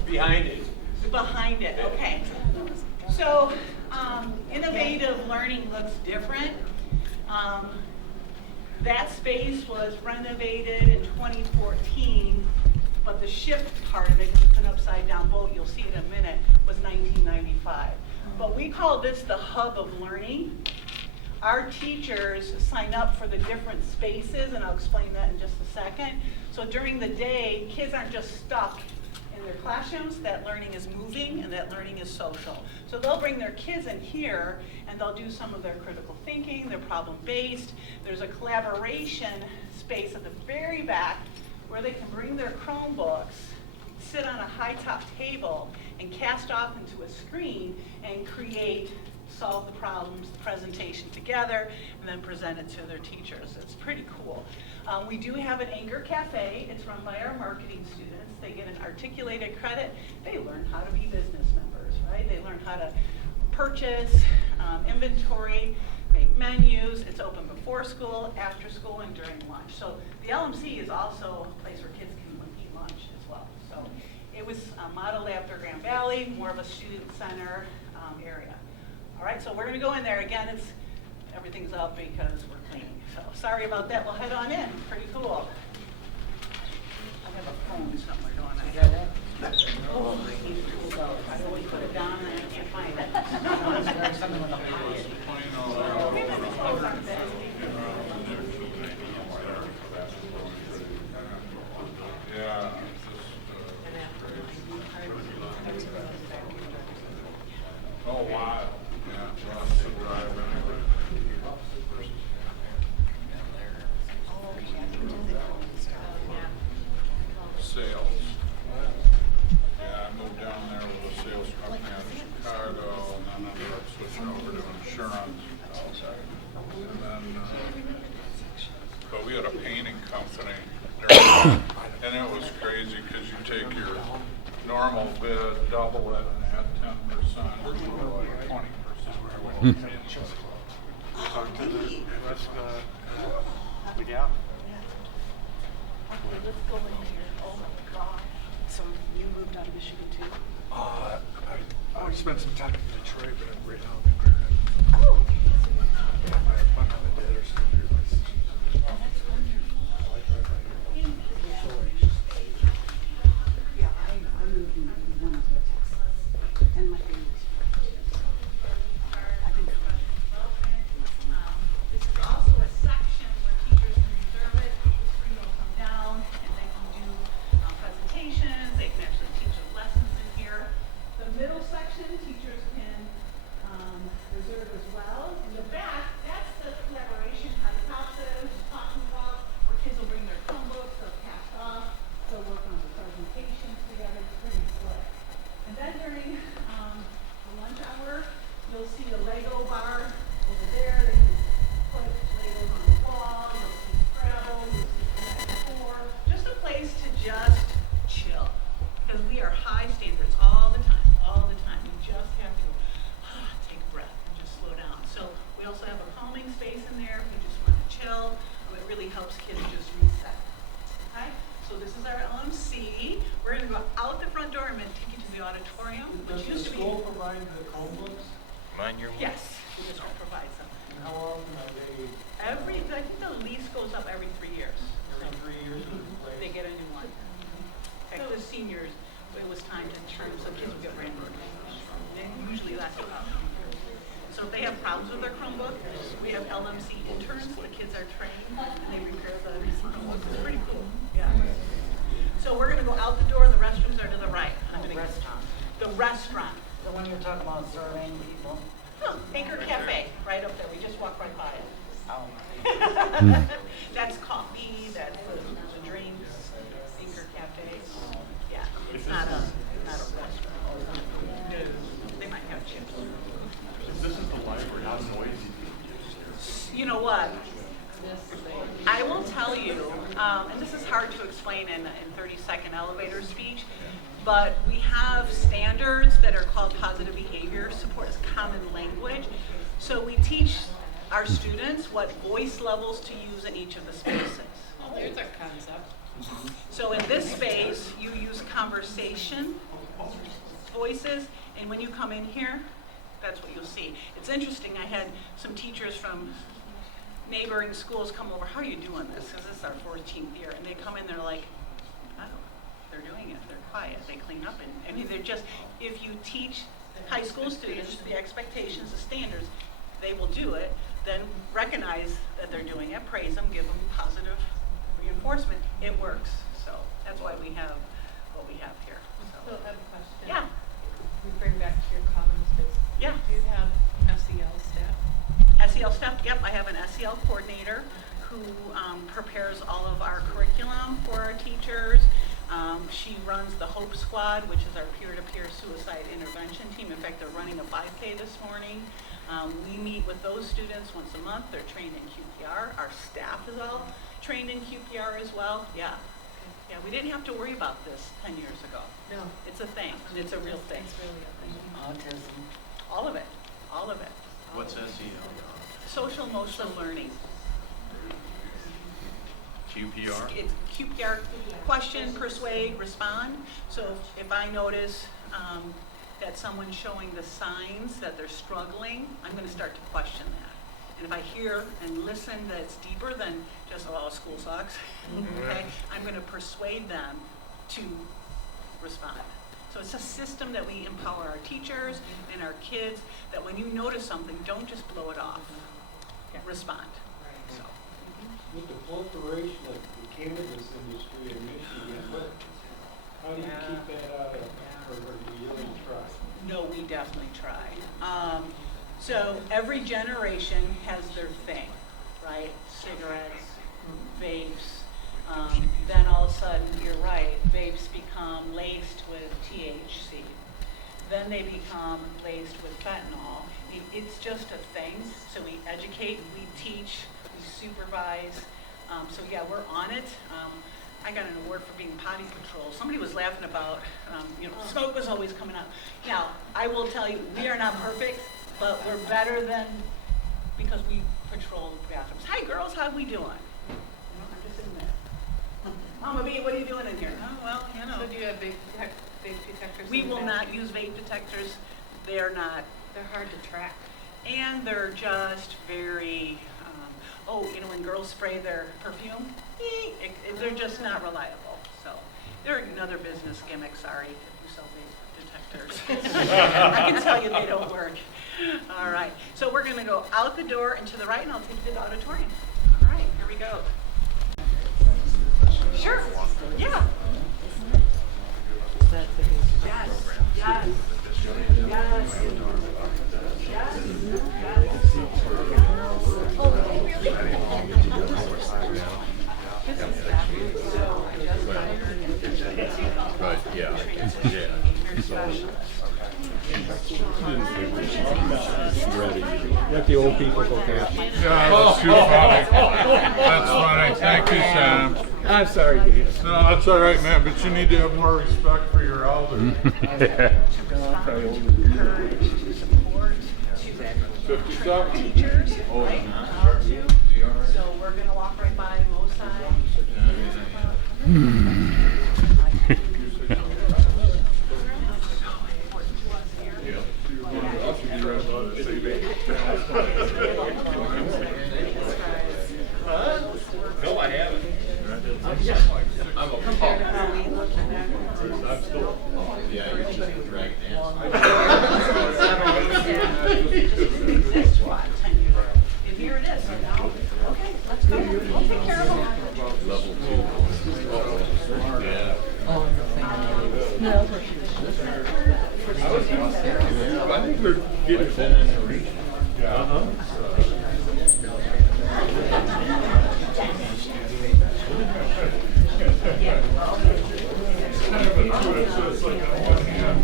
Behind it. Behind it. Okay. So innovative learning looks different. That space was renovated in 2014, but the shift part of it, because it's an upside down boat, you'll see it in a minute, was 1995. But we call this the hub of learning. Our teachers sign up for the different spaces, and I'll explain that in just a second. So during the day, kids aren't just stuck in their classrooms, that learning is moving and that learning is social. So they'll bring their kids in here and they'll do some of their critical thinking, their problem-based. There's a collaboration space at the very back where they can bring their Chromebooks, sit on a high-top table, and cast off into a screen and solve the problems, the presentation together, and then present it to their teachers. It's pretty cool. We do have an Anchor Cafe. It's run by our marketing students. They get an articulated credit. They learn how to be business members, right? They learn how to purchase, inventory, make menus. It's open before school, after school, and during lunch. So the LMC is also a place where kids can eat lunch as well. So it was modeled after Grand Valley, more of a student center area. All right, so we're going to go in there. Again, everything's up because we're cleaning. So sorry about that. We'll head on in. Pretty cool. I have a phone somewhere, don't I? Oh, I always put it down and I can't find it. Something with a pocket. Yeah. Oh, wow. Yeah, lots to drive anyway. Sales. Yeah, I moved down there with a sales company out of Chicago, and then ended up switching over to insurance. And then, but we had a painting company, and it was crazy because you take your normal bid, double it, and add 10%, or like 20%. Talk to the rest yeah. Okay, let's go in here. Oh my God. So you moved out of Michigan too? I spent some time in Detroit, but I'm right now in Grand. Oh. Yeah, my mom and dad are still here. Oh, that's wonderful. Yeah, I moved in 81 to Texas. And my family's I've been This is also a section where teachers can reserve it, come down, and they can do presentations, they can actually teach lessons in here. The middle section, teachers can reserve as well. In the back, that's the collaboration kind of was talking about, where kids will bring their Chromebooks, they'll cast off, they'll work on the presentations together. It's pretty slick. And then during the lunch hour, you'll see a Lego bar over there. They can put Legos on the wall. You'll see Scrabble. You'll see Connect4. Just a place to just chill, because we are high standards all the time. All the time. You just have to take a breath and just slow down. So we also have a calming space in there. If you just want to chill, it really helps kids just reset. Okay. So this is our LMC. We're going to go out the front door and then take you to the auditorium, which used to be. Does the school provide the Chromebooks? Mind your Yes, the district provides them. And how often are they? I think the lease goes up every 3 years. Every 3 years? They get a new one. In fact, the seniors, it was timed in terms of kids would get brand new. They usually last about 2 years. So if they have problems with their Chromebook, we have LMC interns. The kids are trained and they repair the Chromebooks. It's pretty cool. Yeah. So we're going to go out the door. The restrooms are to the right. Restaurant. The restaurant. The one you're talking about serving people? Oh, Anchor Cafe, right up there. We just walked right by it. Oh. That's coffee, that's the drinks, Anchor Cafe. Yeah, it's not a restaurant. No, they might have chips. This is the library, how noisy. You know what? I will tell you, and this is hard to explain in 30-second elevator speech, but we have standards that are called positive behavior support as common language. So we teach our students what voice levels to use in each of the spaces. Well, there's a concept. So in this space, you use conversation voices, and when you come in here, that's what you'll see. It's interesting, I had some teachers from neighboring schools come over, how are you doing this? Because this is our 14th year, and they come in, they're like, oh, they're doing it, they're quiet, they clean up, and I mean, they're just, if you teach high school students the expectations, the standards, they will do it, then recognize that they're doing it, praise them, give them positive reinforcement, it works. So that's why we have what we have here. prepares all of our curriculum for our teachers. She runs the Hope Squad, which is our peer-to-peer suicide intervention team. In fact, they're running a 5K this morning. We meet with those students once a month. They're trained in QPR. Our staff is all trained in QPR as well. Yeah. Yeah, we didn't have to worry about this 10 years ago. No. It's a thing, and it's a real thing. It's really a thing. Autism. All of it, all of it. What's SEL? Social emotional learning. QPR? It's QPR, question, persuade, respond. So if I notice that someone's showing the signs that they're struggling, I'm going to start to question that. And if I hear and listen that it's deeper than just, oh, school sucks, okay, I'm going to persuade them to respond. So it's a system that we empower our teachers and our kids that when you notice something, don't just blow it off. Respond. So. With the proliferation of the cannabis industry in Michigan, how do you keep that out of, or do you really try? No, we definitely try. So every generation has their thing, right? Cigarettes, vapes. Then all of a sudden, you're right, vapes become laced with THC. Then they become laced with fentanyl. It's just a thing. So we educate, we teach, we supervise. So yeah, we're on it. I got an award for being potty patrol. Somebody was laughing about, smoke was always coming out. Now, I will tell you, we are not perfect, but we're better than, because we patrol the bathrooms. Hi girls, how we doing? I'm just in there. Mama B, what are you doing in here? Oh, well, So do you have vape detectors? We in the will bathroom? not use vape detectors. They're not. They're hard to track. And they're just very, when girls spray their perfume, they're just not reliable. So they're another business gimmick, sorry, if you sell vape detectors. I can tell you they don't work. All right, so we're gonna go out the door and to the right, and I'll take you to the auditorium. All right, here we go. Sure, yeah. Yes, yes, yes, yes, Right, yeah. Let the old people go half. Yeah, that's too funny. That's funny. Thank you, Sam. I'm sorry, Dave. No, that's all right, man, but you need to have more respect for your elders. 57? Teachers, right? So we're gonna walk right by Mosai. No, I haven't. I'm a punk. I'm still. Yeah, you're just a drag dance. And here it is. Okay, let's go. We'll take care of them. Level 2. Yeah. I think we're getting it. Yeah. Kind of a twist, so it's like on one hand,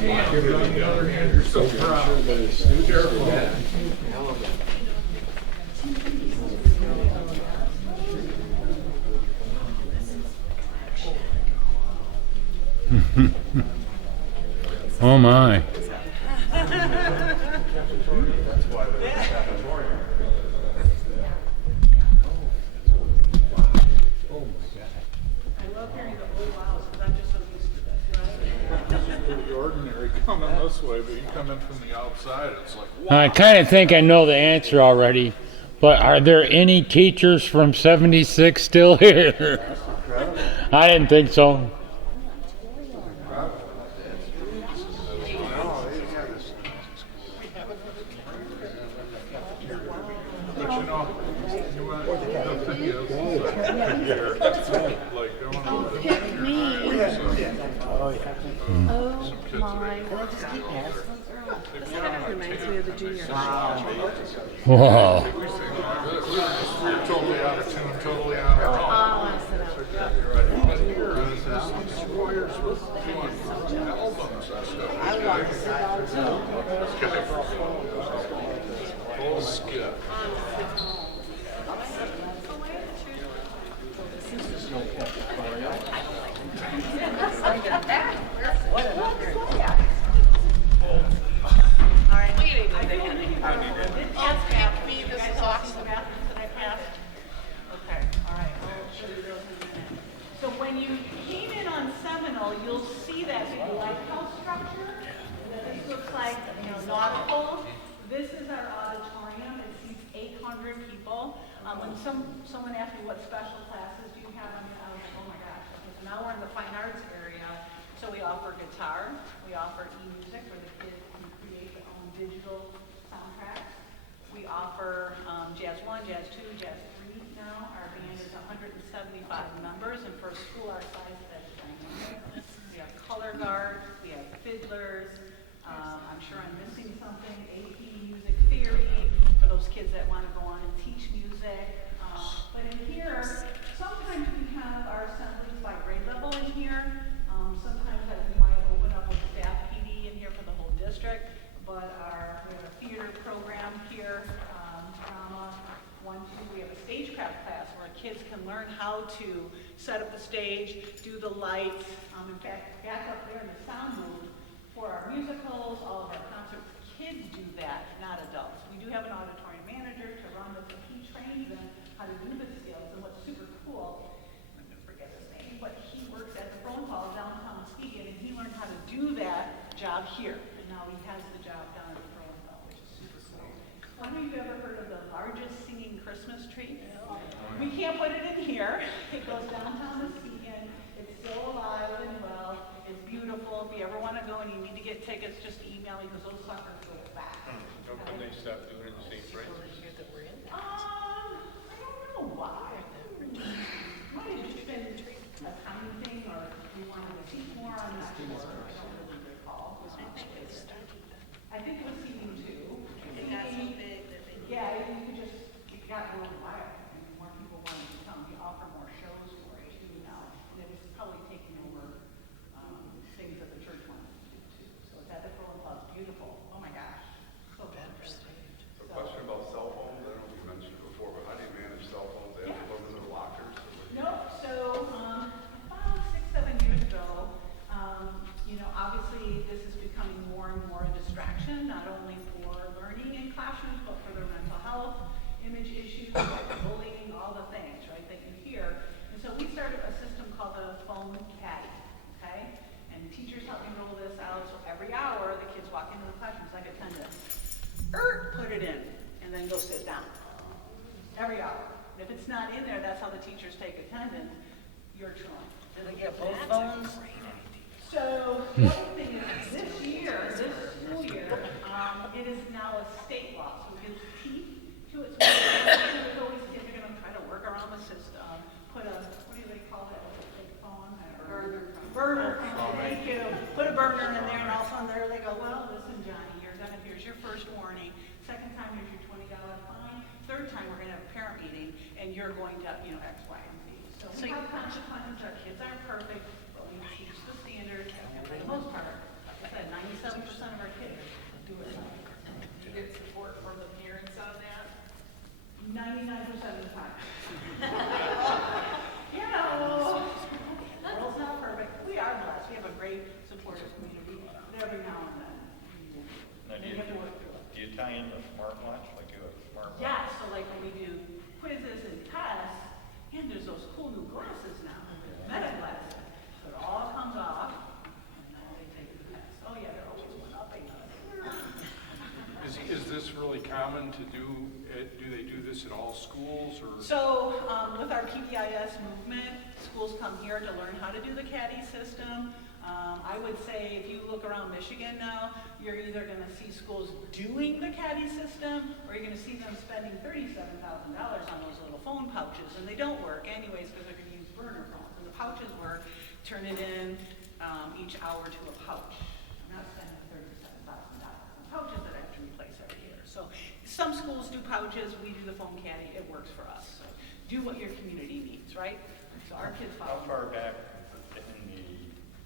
and on the other hand, you're so proud. Careful. Oh my. Pretty ordinary coming this way, but you come in from the outside, it's like, I kind of think I know the answer already, but are there any teachers from 76 still here? I didn't think so. but you know, the thing is, like going over the Pick me. Oh, Oh my God. This kind of reminds me of the junior high. Whoa. We're totally out of tune totally on our own. I sit out. But here, these squares with albums and stuff. I want to sit out too. Full skip. All right, good evening, Dan. Ask me, this is awesome. Okay, all right, I'll show you those in a minute. So when you came in on Seminole, you'll see that big lighthouse structure. This looks like, nautical. This is our auditorium. It seats 800 people. When someone asked me what special classes do you have, I was like, oh my gosh. Okay, so now we're in the fine arts area. So we offer guitar, we offer e-music where the kids can create their own digital soundtracks. We offer Jazz 1, Jazz 2, Jazz 3 now. Our band is 175 members, and for a school our size, that's dynamic. We have color guard, we have fiddlers. I'm sure I'm missing something. AP music theory for those kids that want to go on and teach music. But in here, sometimes we have our assemblies by grade level in here. Sometimes we might open up a staff PD in here for the whole district. But we have a theater program here, drama, 1, 2. We have a stagecraft class where kids can learn how to set up the stage, do the lights. In fact, back up there in the sound booth for our musicals, all of our concerts, kids do that, not adults. We do have an auditorium manager to run this, and he trains them how to do the skills. And what's super cool, I'm going to forget his name, but he works at the Frone Hall downtown Muskegon, and he learned how to do that job here. Now he has the job down at the Frone Hall, which is super cool. How many of you ever heard of the largest singing Christmas tree? We can't put it in here. It goes downtown Muskegon. It's still alive and well. It's beautiful. If you ever want to go and you need to get tickets, just email me because those suckers go fast. How come they stopped doing it in St. Francis? I don't know why. Might have just been a timing thing, or we wanted to see more. I'm not sure. I don't really recall. I think it was seating 2. Yeah, it got really wild. I mean, more people wanted to come. We offer more shows for it too now. And it was probably taking over things that the church wanted to do too. So it's at the Frone Hall. It's beautiful. Oh my gosh. So better. A question about cell phones. I don't know if you mentioned it before, but how do you manage cell phones? They have to put them in the lockers. Nope. So about 6-7 years ago, obviously this is becoming more and more a distraction, not only for learning in classrooms, but for their mental health, image issues, bullying, all the things, right, that you hear. And so we started a system called the Phone Caddy, okay? And teachers help me roll this out. So every hour, the kids walk into the classroom, it's like attendance. Put it in, and then go sit down. Every hour. And if it's not in there, that's how the teachers take attendance. You're trying. Do they get both phones? So the other thing is this school year, it is now a state law. So it gives teeth to it. So there's always kids are going to try to work around the system. Put a, what do they call that? Like phone? Burner. Thank you. Put a burner in there, and all of a sudden there they go, well, listen, Johnny, here's your first warning. Second time, here's your $20 fine. Third time, we're going to have a parent meeting, and you're going to, X, Y, and Z. So we have consequences. Our kids aren't perfect, but we teach the standard, and for the most part, like I said, 97% of our kids do it right. Do you get support from the parents on that? 99% of the time. World's not perfect. We are blessed. We have a great supportive community, but every now and then. Now, you have to work through it. do you tie in the smartwatch, like you have a smartwatch? Yeah, so like when we do quizzes and tests, and there's those cool new glasses now, meta glasses. So it all comes off, and then they take the test. Oh yeah, they're always one upping us. Is this really common to do? Do they do this at all schools or? So with our PBIS movement, schools come here to learn how to do the caddy system. I would say if you look around Michigan now, you're either going to see schools doing the caddy system, or you're going to see them spending $37,000 on those little phone pouches, and they don't work anyways because they're going to use burner phones. And the pouches work, turn it in each hour to a pouch. I'm not spending $37,000 on pouches that I have to replace every year. So some schools do pouches, we do the phone caddy, it works for us. So do what your community needs, right? So our kids How follow. far back in the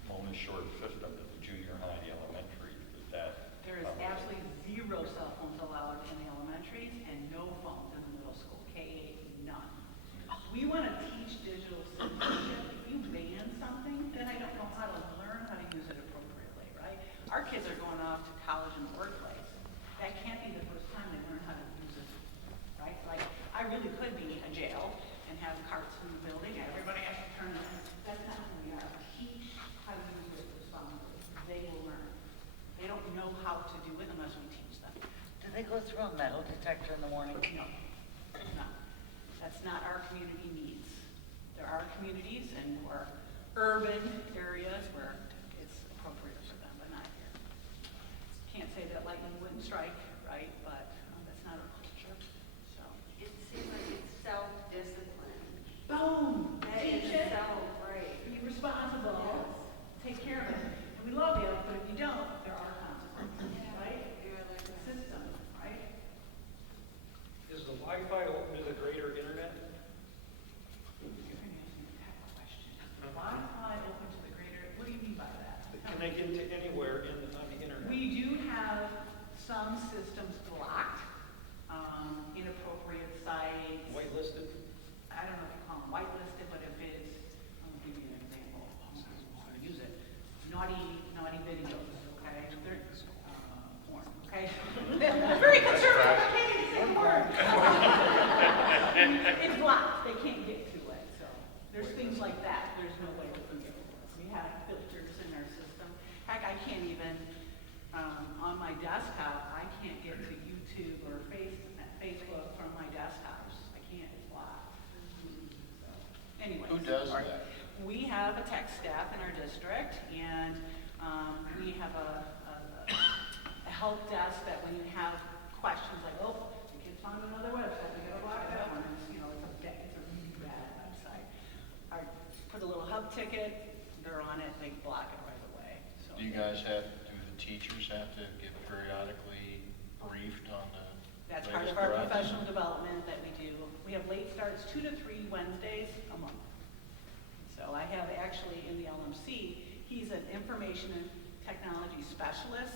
Mona Shores system is the junior high, the elementary, is that? There is absolutely 0 cell phones allowed in the elementaries and no phones in the middle school, K-8, none. We want to teach digital citizenship. If you ban something, then I don't know how to learn how to use it appropriately, right? Our kids are going off to college and the workplace. That can't be the first time they learn how to use it, right? Like, I really could be a jail and have carts in the building and everybody has to turn on. That's not who we are. Teach how to use it responsibly. They will learn. They don't know how to do it unless we teach them. Do they go through a metal detector in the morning? No, no. That's not our community needs. There are communities and more urban areas where it's appropriate for them, but not here. Can't say that lightning wouldn't strike, right? But that's not our culture. So It seems like it's self-discipline. boom, Teach teach it. it. Right. Be responsible. Take care of it. And we love you, but if you don't, there are consequences, right? System, right? Is the Wi-Fi open to the greater internet? Wi-Fi open to the greater, what do you mean by that? Can they get to anywhere on the internet? We do have some systems blocked, inappropriate sites. Whitelisted? I don't know if you call them whitelisted, but if it's, I'll give you an example of how to use it. Naughty videos, okay? They're, porn, okay? Very conservative, okay, say porn. It's blocked, they can't get to it, so there's things like that, there's no way we can get to it. We have filters in our system. Heck, I can't even, on my desktop, I can't get to YouTube or Facebook from my desktops. I can't, it's blocked. So, anyways. Who does our- that? We have a tech staff in our district, and we have a help desk that when you have questions like, oh, the kids found another website, we gotta block that one. It's, you know, it's a really bad website. I put a little hub ticket, they're on it, they block it right away. So Do you guys have, do the teachers have to get periodically briefed on the that's part latest of our threats? professional development that we do. We have late starts 2 to 3 Wednesdays a month. So I have actually in the LMC, he's an information and technology specialist.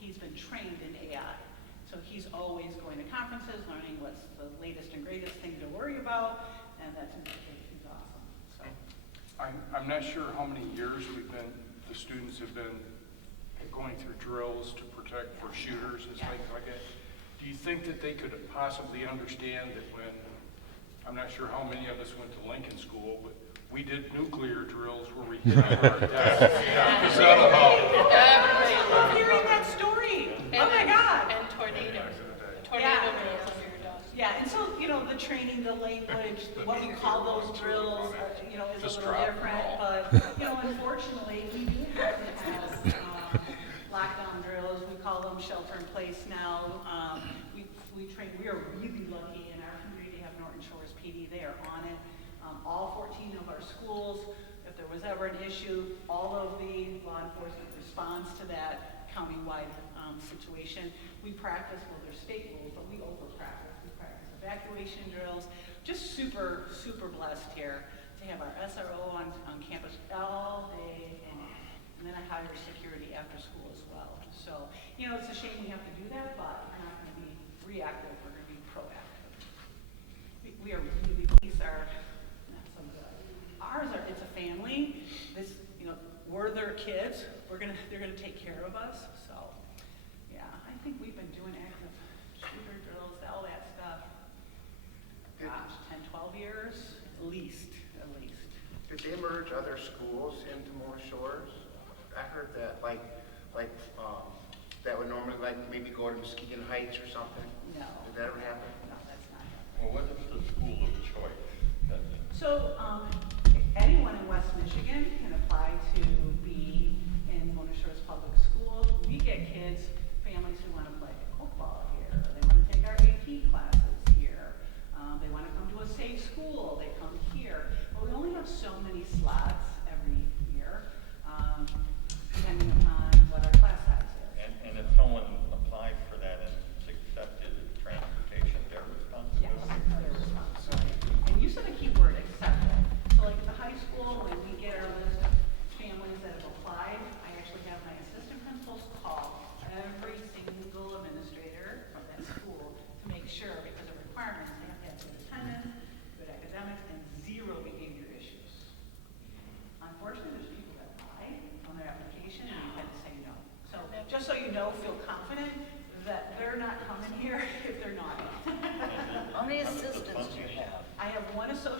He's been trained in AI. So he's always going to conferences, learning what's the latest and greatest thing to worry about, and that's he's awesome. So I'm not sure how many years the students have been going through drills to protect for shooters and things like that. Do you think that they could possibly understand that when, I'm not sure how many of us went to Lincoln School, but we did nuclear drills where we hit our desks. I'm hearing that story. Oh my God. And tornadoes. Yeah. Tornado drills under your desk. Yeah, and so, you know, the training, the language, what we call those drills, you know, is a Just little drop different. them But, you know, unfortunately, we do have to have lockdown drills. We call them shelter in place now. We train, we are really lucky in our community to have Norton Shores PD. They are on it. All 14 of our schools, if there was ever an issue, all of the law enforcement responds to that countywide situation. We practice, well, there's state rules, but we over-practice. We practice evacuation drills. Just super, super blessed here to have our SRO on campus all day and then I hire security after school as well. So, you know, it's a shame we have to do that, but we're not going to be reactive, we're going to be proactive. We are really, these are not so good. Ours are, it's a family. This, you know, we're their kids. They're gonna take care of us. So, yeah, I think we've been doing active shooter drills, all that stuff. Gosh, 10, 12 years, at least. Did they merge other schools into Mona Shores? I heard that, that would normally maybe go to Muskegon Heights or something. No. Did that ever happen? No, that's not happening. Well, what is the school of choice? So, anyone in West Michigan can apply to be in Mona Shores Public Schools. We get kids, families who want to play football here. They want to take our AP classes here. They want to come to a safe school. They come here. But we only have so many slots every year, depending upon what our class size is. And if someone applies for that and it's accepted as transportation, they're responsible? Yes, their responsibility. And you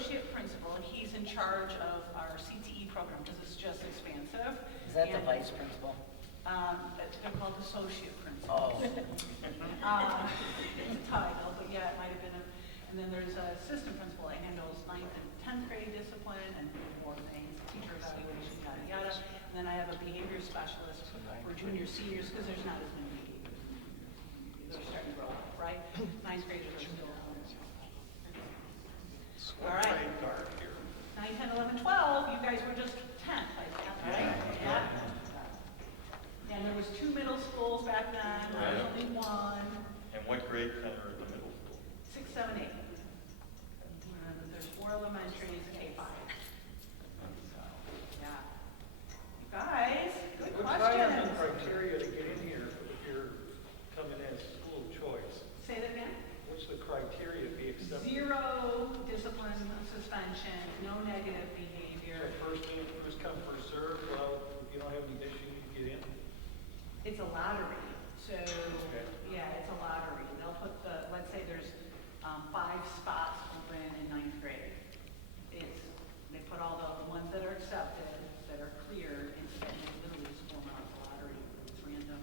associate principal, and he's in charge of our CTE program because it's just expansive. Is that the And, vice principal? They're called associate principals. Oh. It's a title, but yeah, it might have been and then there's a assistant principal that handles 9th and 10th grade discipline and more things, teacher evaluation, yada, yada. And then I have a behavior specialist for junior seniors because there's not as many behaviors. They're starting to grow up, right? 9th graders are still all right. 9, 10, 11, 12, you guys were just 10, I think, right? Yeah. And there was 2 middle schools back then, there was only 1. And what grade are the middle school? 6, 7, 8. And there's 4 elementaries and K5. So, yeah. Guys, good What's higher questions. criteria to get in here if you're coming as school choice? Say that again? What's the criteria to be accepted? 0 discipline, suspension, no negative behavior. First come, first serve. Well, if you don't have any issue, you get in. It's a lottery. So, yeah, it's a lottery. They'll put let's say there's 5 spots open in 9th grade. They put all the ones that are accepted, that are cleared, and they literally just form out the lottery. It's random.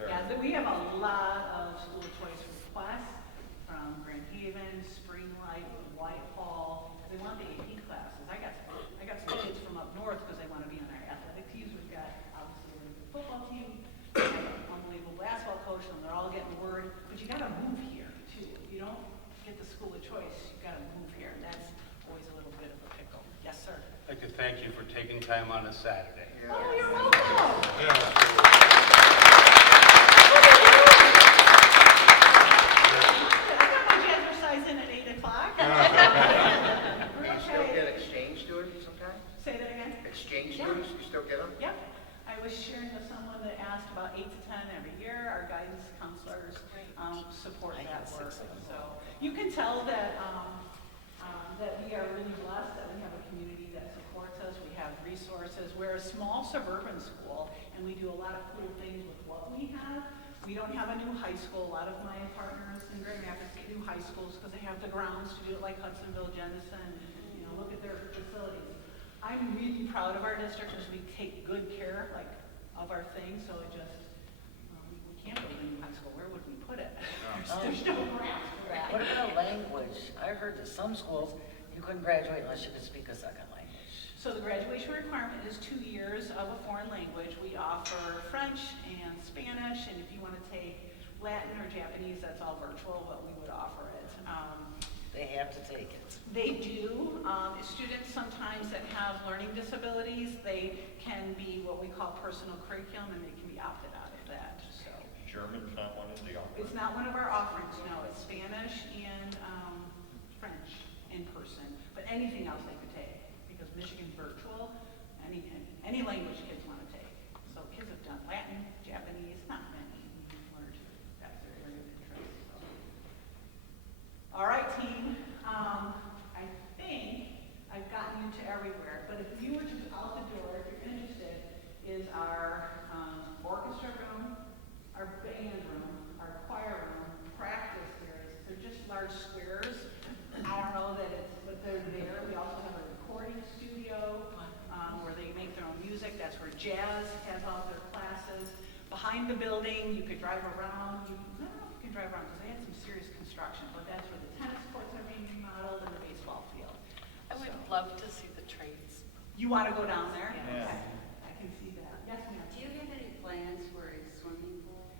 Yeah, we have a lot of school choice requests from Grand Haven, Springlight, Whitehall. They want the AP classes. I got some kids from up north because they want to be on our athletic teams. We've got obviously a football team, we have an unbelievable basketball coach, and they're all getting word. But you got to move here too. You don't get the school of choice. You got to move here, and that's always a little bit of a pickle. Yes, sir. I'd like to thank you for taking time on a Saturday. Oh, you're welcome. In at 8 o'clock. Do you still get exchange students sometimes? Say that again? Exchange students, you still get them? Yep. I was sharing with someone that asked about 8 to 10 every year. Our guidance counselors support that work. So you can tell that that we are really blessed that we have a community that supports us. We have resources. We're a small suburban school, and we do a lot of cool things with what we have. We don't have a new high school. A lot of my partners in Grand Rapids get new high schools because they have the grounds to do it, like Hudsonville, Jenison. Look at their facilities. I'm really proud of our district because we take good care, of our things. So it just we can't build a new high school. Where would we put it? There's no grants for that. What about language? I heard that some schools, you couldn't graduate unless you could speak a second language. So the graduation requirement is 2 years of a foreign language. We offer French and Spanish, and if you want to take Latin or Japanese, that's all virtual, but we would offer it. They have to take it. They do. Students sometimes that have learning disabilities, they can be what we call personal curriculum, and they can be opted out of that. So German's not one of the offerings? it's not one of our offerings, no. It's Spanish and French in person, but anything else they could take. Because Michigan's virtual, any language kids want to take. So kids have done Latin, Japanese, not many. That's their area of interest. So. All right, team. I think I've gotten you to everywhere, but if you were just out the door, if you're interested, is our orchestra room, our band room, our choir room, practice areas. They're just large squares. I don't know that but they're there. We also have a recording studio where they make their own music. That's where jazz has all their classes. Behind the building, you could drive around. I don't know if you can drive around because they had some serious construction, but that's where the tennis courts are being remodeled and the baseball field. I would love to see the trains. You want to go down there? Yes. Okay. I can see that. Yes, ma'am. Do you have any plans for a swimming pool?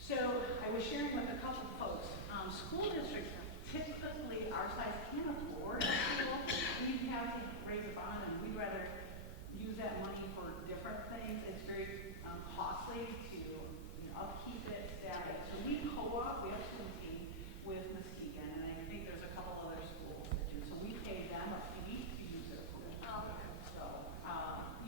So I was sharing with a couple of folks. School districts typically our size can't afford a pool. We have to raise a bond, and we'd rather use that money for different things. It's very costly to upkeep it, staff it. So we co-op. We have a team with Muskegon, and I think there's a couple other schools that do. So we pay them a fee to use their pool. So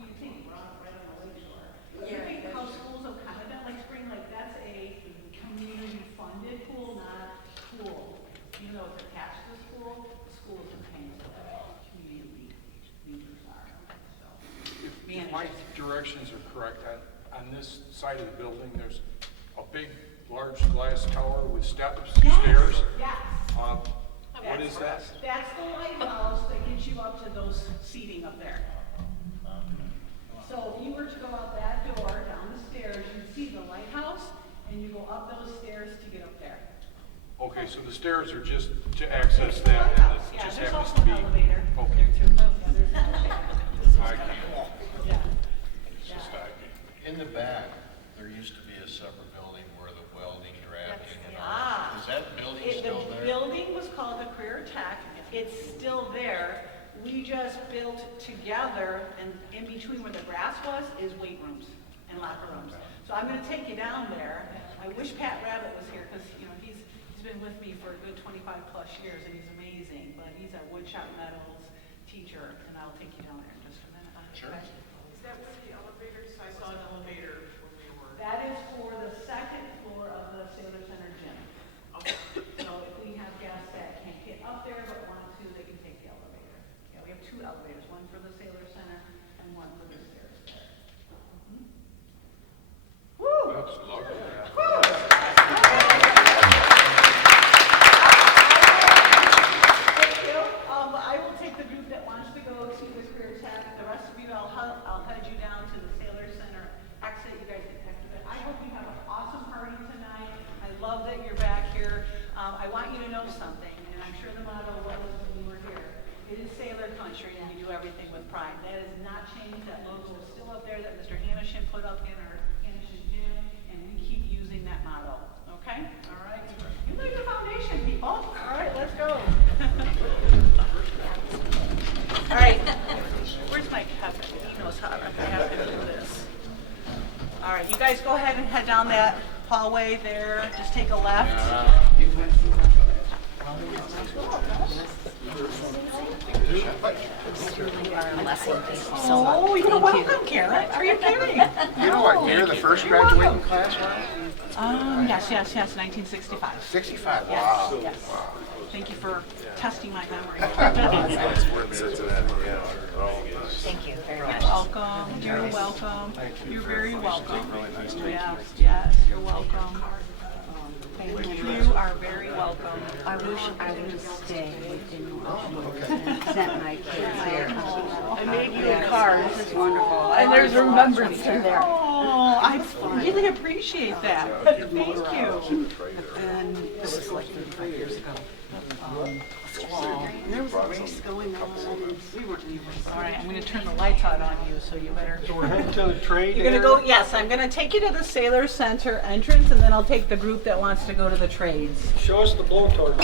you think we're right on the lake shore. You think how schools have kind of done, like Spring Lake, that's a community-funded pool, not pool. Even though it's attached to the school is paying for that. Community leaders are. So, If my directions are correct, on this side of the building, there's a big, large glass tower with steps, stairs. Yes. What is that? That's the lighthouse that gets you up to those seating up there. So if you were to go out that door, down the stairs, you'd see the lighthouse, and you go up those stairs to get up there. Okay, so the stairs are just to access that, and it Yeah, just there's happens also to be. an elevator Okay. there too. Yeah, there's an elevator. I can't. Yeah. It's just I can't. In the back, there used to be a separate building where the welding, drafting, and all Ah. that. Is that building The still there? building was called the Career Tech. It's still there. We just built together, and in between where the grass was is weight rooms and locker rooms. So I'm gonna take you down there. I wish Pat Rabbit was here, because, you know, he's been with me for a good 25+ years, and he's amazing, but he's a Woodshop Metals teacher, and I'll take you down there in just a minute. Sure. Is that where the elevators? I saw an elevator when we were. That is for the second floor of the Sailor Center gym. Okay. So if we have guests that can't get up there but want to, they can take the elevator. Yeah, we have 2 elevators, one for the Sailor Center and one for the stairs there. Woo! That's lovely. Thank you. I will take the group that wants to go to the Career Tech. The rest of you, I'll head you down to the Sailor Center exit. You guys can exit it. I hope you have an awesome party tonight. I love that you're back here. I want you to know something, and I'm sure the motto was when you were here. It is Sailor Country, and we do everything with pride. That has not changed. That logo is still up there that Mr. Hanishin put up in our Hanishin gym, and we keep using that motto. Okay? All right? You lay the foundation, people. All right, let's go. All right. Where's my Kevin? He knows how to have to do this. All right, you guys go ahead and head down that hallway there. Just take a left. Oh, you're welcome, Karen. Are you kidding? You know what year the first graduating class was? Yes, 1965. 65, Yes, wow. yes. Thank you for testing my memory. Thank you very much. Welcome. You're welcome. You're very welcome. Yes, yes, you're welcome. You are very welcome. I wish I would stay in Washington and sent my kids here. I made you a card. This is wonderful. And there's remembrance in there. Oh, I really appreciate that. Thank you. And this is like 35 years ago. And there was a race going on, and we weren't in the race. All right, I'm going to turn the lights out on you, so you better. So we're heading to the trade You're going to area? go, yes, I'm going to take you to the Sailor Center entrance, and then I'll take the group that wants to go to the trades. Show us the blowtorch.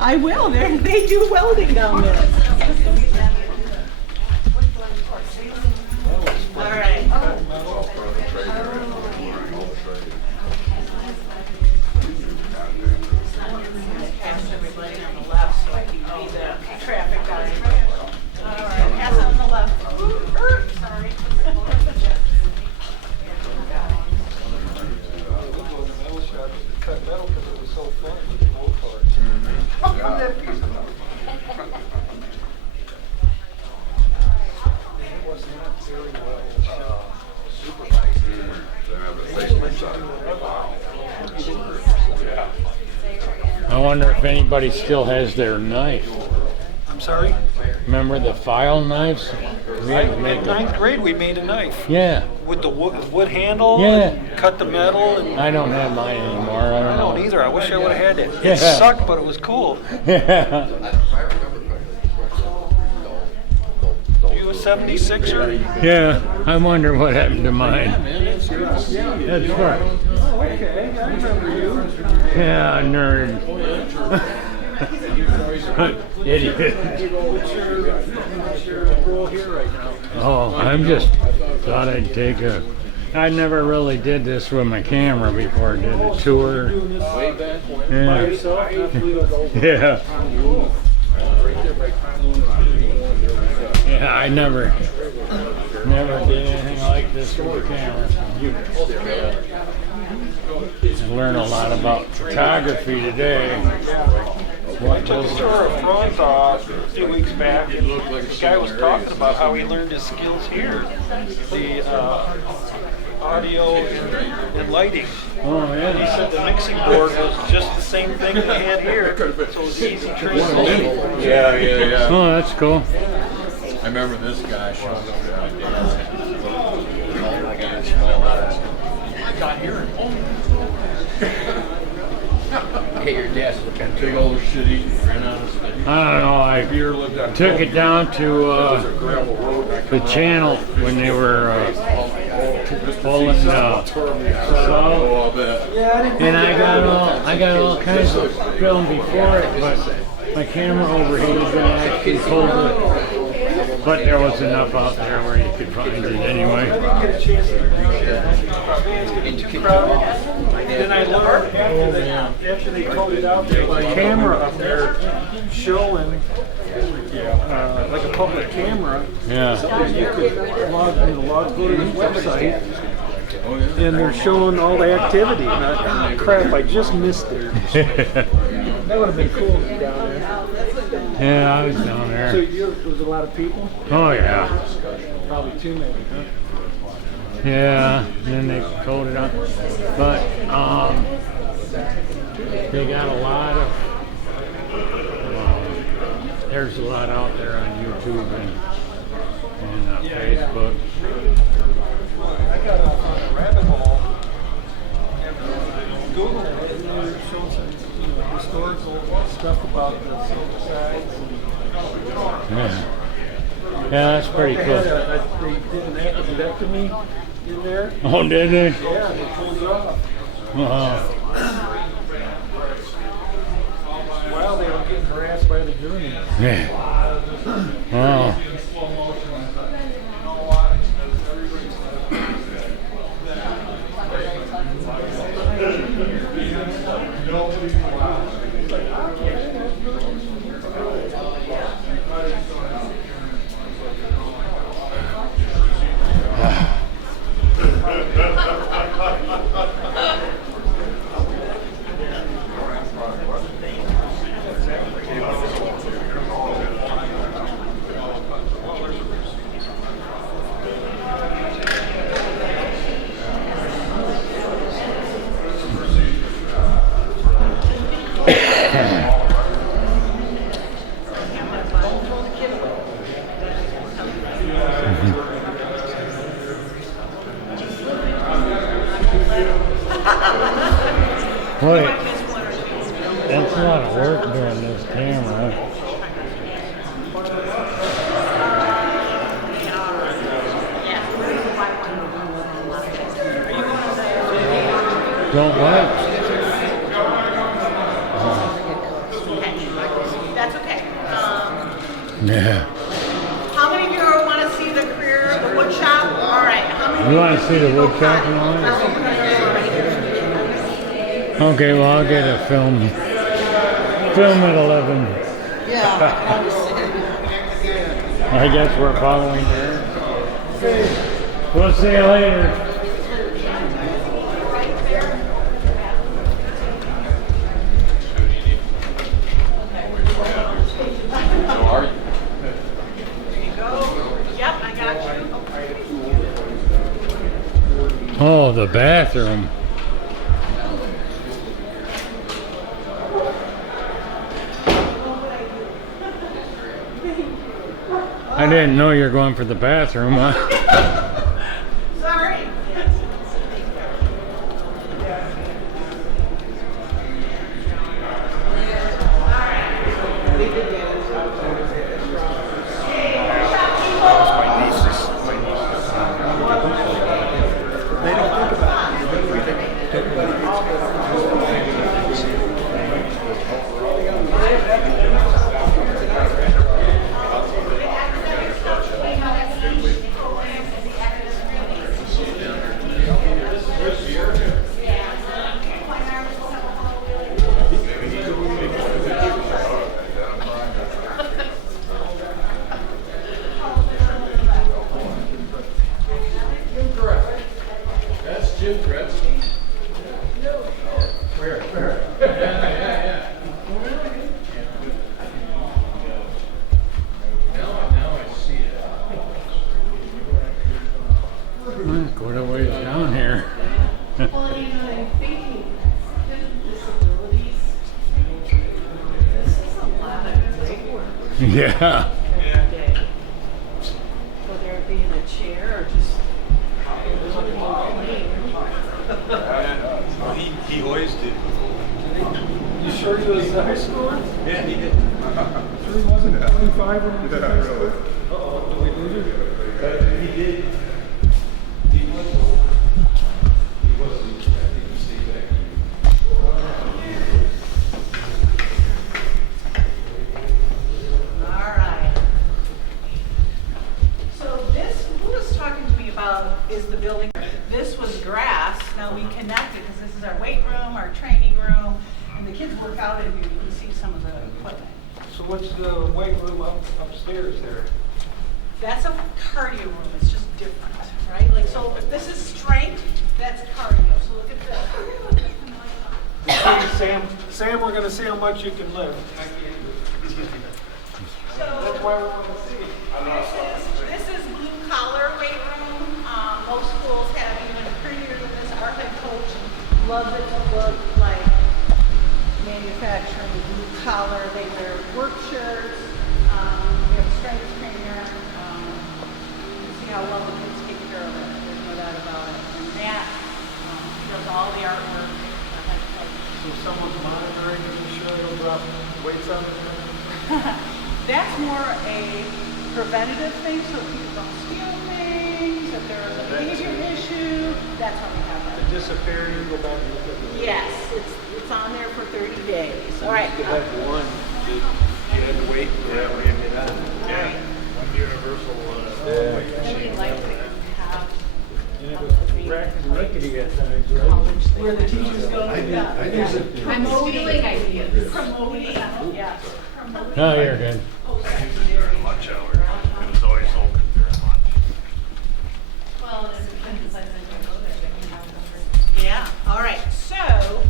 I will. They do welding down there. All right. Pass everybody on the left so I can be the traffic guy. All right, pass on the left. Sorry. Cut metal because it was so fun with the blowtorch. It was not very well I wonder if anybody still has their knife. I'm sorry? Remember the file knives? We had to make In them. ninth grade, we made a knife. Yeah. With the wood handle. Yeah. And cut the metal. And I don't have mine anymore. I I don't know. don't either. I wish I would have had it. Yeah. It sucked, but it was cool. Yeah. You a 76er? Yeah. I wonder what happened to mine. That's right. Oh, okay. I remember you. Yeah, nerd. Idiot. What's your role here right now? Oh, I'm just thought I'd take a. I never really did this with my camera before. I did a tour. Way back when? Yeah. By yourself? Yeah. Yeah, I never did anything like this with a camera. I learned a lot about photography today. I took a tour of front a few weeks back, and the guy was talking about how he learned his skills here. The audio and lighting. Oh, And he yeah. said the mixing board was just the same thing they had here, so it was easy translation. Yeah. Oh, that's cool. I remember this guy showing up at my dad's house. Oh my gosh, I got here and hey, your dad's looking big old shitty, ran out of space. I don't know. I took it down to the channel when they were pulling south, and I got all kinds of film before it, but my camera overheated and I actually pulled it. But there was enough out there where you could find it anyway. Then I learned after they told it out, there was a camera up there showing, like a public camera. Yeah. That you could go to the website, and they're showing all the activity. And I, crap, I just missed it. That would have been cool to be down there. Yeah, I was down So there. there was a lot of people? Oh, yeah. Probably too many, huh? Yeah, and then they coated up. But they got a lot of, there's a lot out there on YouTube and Facebook. I got off on a rabbit hole and Googled it, and they were showing some historical stuff about the silver sides. Yeah. Yeah, that's pretty They cool. had they did an appendectomy in there. Oh, did they? Yeah, they pulled it off. While they were getting harassed by the Germans. Yeah. Wow. Wait, that's a lot of work doing this camera. Don't what? That's okay. Yeah. How many of you want to see the career of the wood shop? All right. How many? You want to see the wood shop and all that? Okay, well I'll get a film at 11. Yeah. I guess we're following there. We'll see you later. Yep, I got you. Oh, the bathroom. I didn't know you were going for the bathroom, huh? Sorry. Yeah. every day. Whether it be in a chair or just looking clean. He always did. You sure he was in high school? Yeah, he did. Sure he wasn't 25 when he was in high school? Uh-oh, did we lose him? He did. All right. So this, who was talking to me about is the building. This was grass. Now we connected because this is our weight room, our training room, and the kids work out in here. You can see some of the equipment. So what's the weight room upstairs there? That's a cardio room. It's just different, right? Like, so this is strength. That's cardio. So look at this. Okay, Sam, we're gonna see how much you can lift. That's why we want to see. This is blue collar weight room. Most schools have even prettier than this. Our head coach loves it to look like manufacturing blue collar. They wear work shirts. We have a strength trainer. You see how well the kids take care of it. There's no doubt about it. And Matt, he does all the artwork. The head coach. So someone's monitoring and sure they'll drop weights on it? That's more a preventative thing, so people don't steal things, if there's a behavior issue, that's how we have It that. disappeared, you go back and look at it. Yes, it's on there for 30 days. All right. You had one, you had to wait for that one to get on. Yeah. One universal weight machine. And it was racked and rickety at times, right? Where the teachers go. I'm stealing ideas. Promoting, yes. No, you're good. Lunch hour. It was always open during lunch. Well, it's because I said to go there, they can have them. Yeah, all right. So,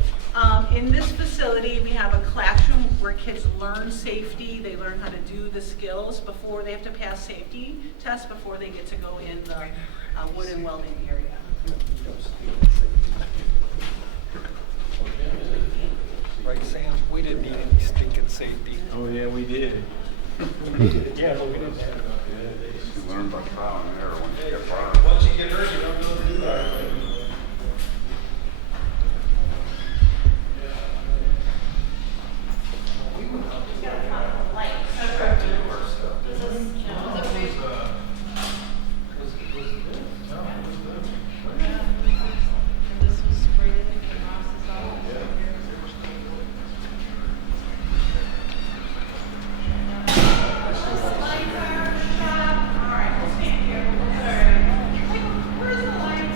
in this facility, we have a classroom where kids learn safety. They learn how to do the skills before they have to pass safety tests before they get to go in the wood and welding area. Right, Sam? We didn't need any stinking safety. Oh, yeah, we did. Yeah, but we didn't have You learn by trial and error once you get far. Once you get hurt, you don't know to do that. This was sprayed in Ross's office. All right, we'll stand here. Where's the line?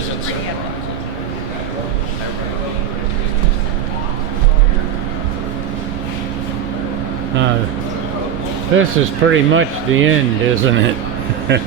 isn't surprising. This is pretty much the end, isn't it?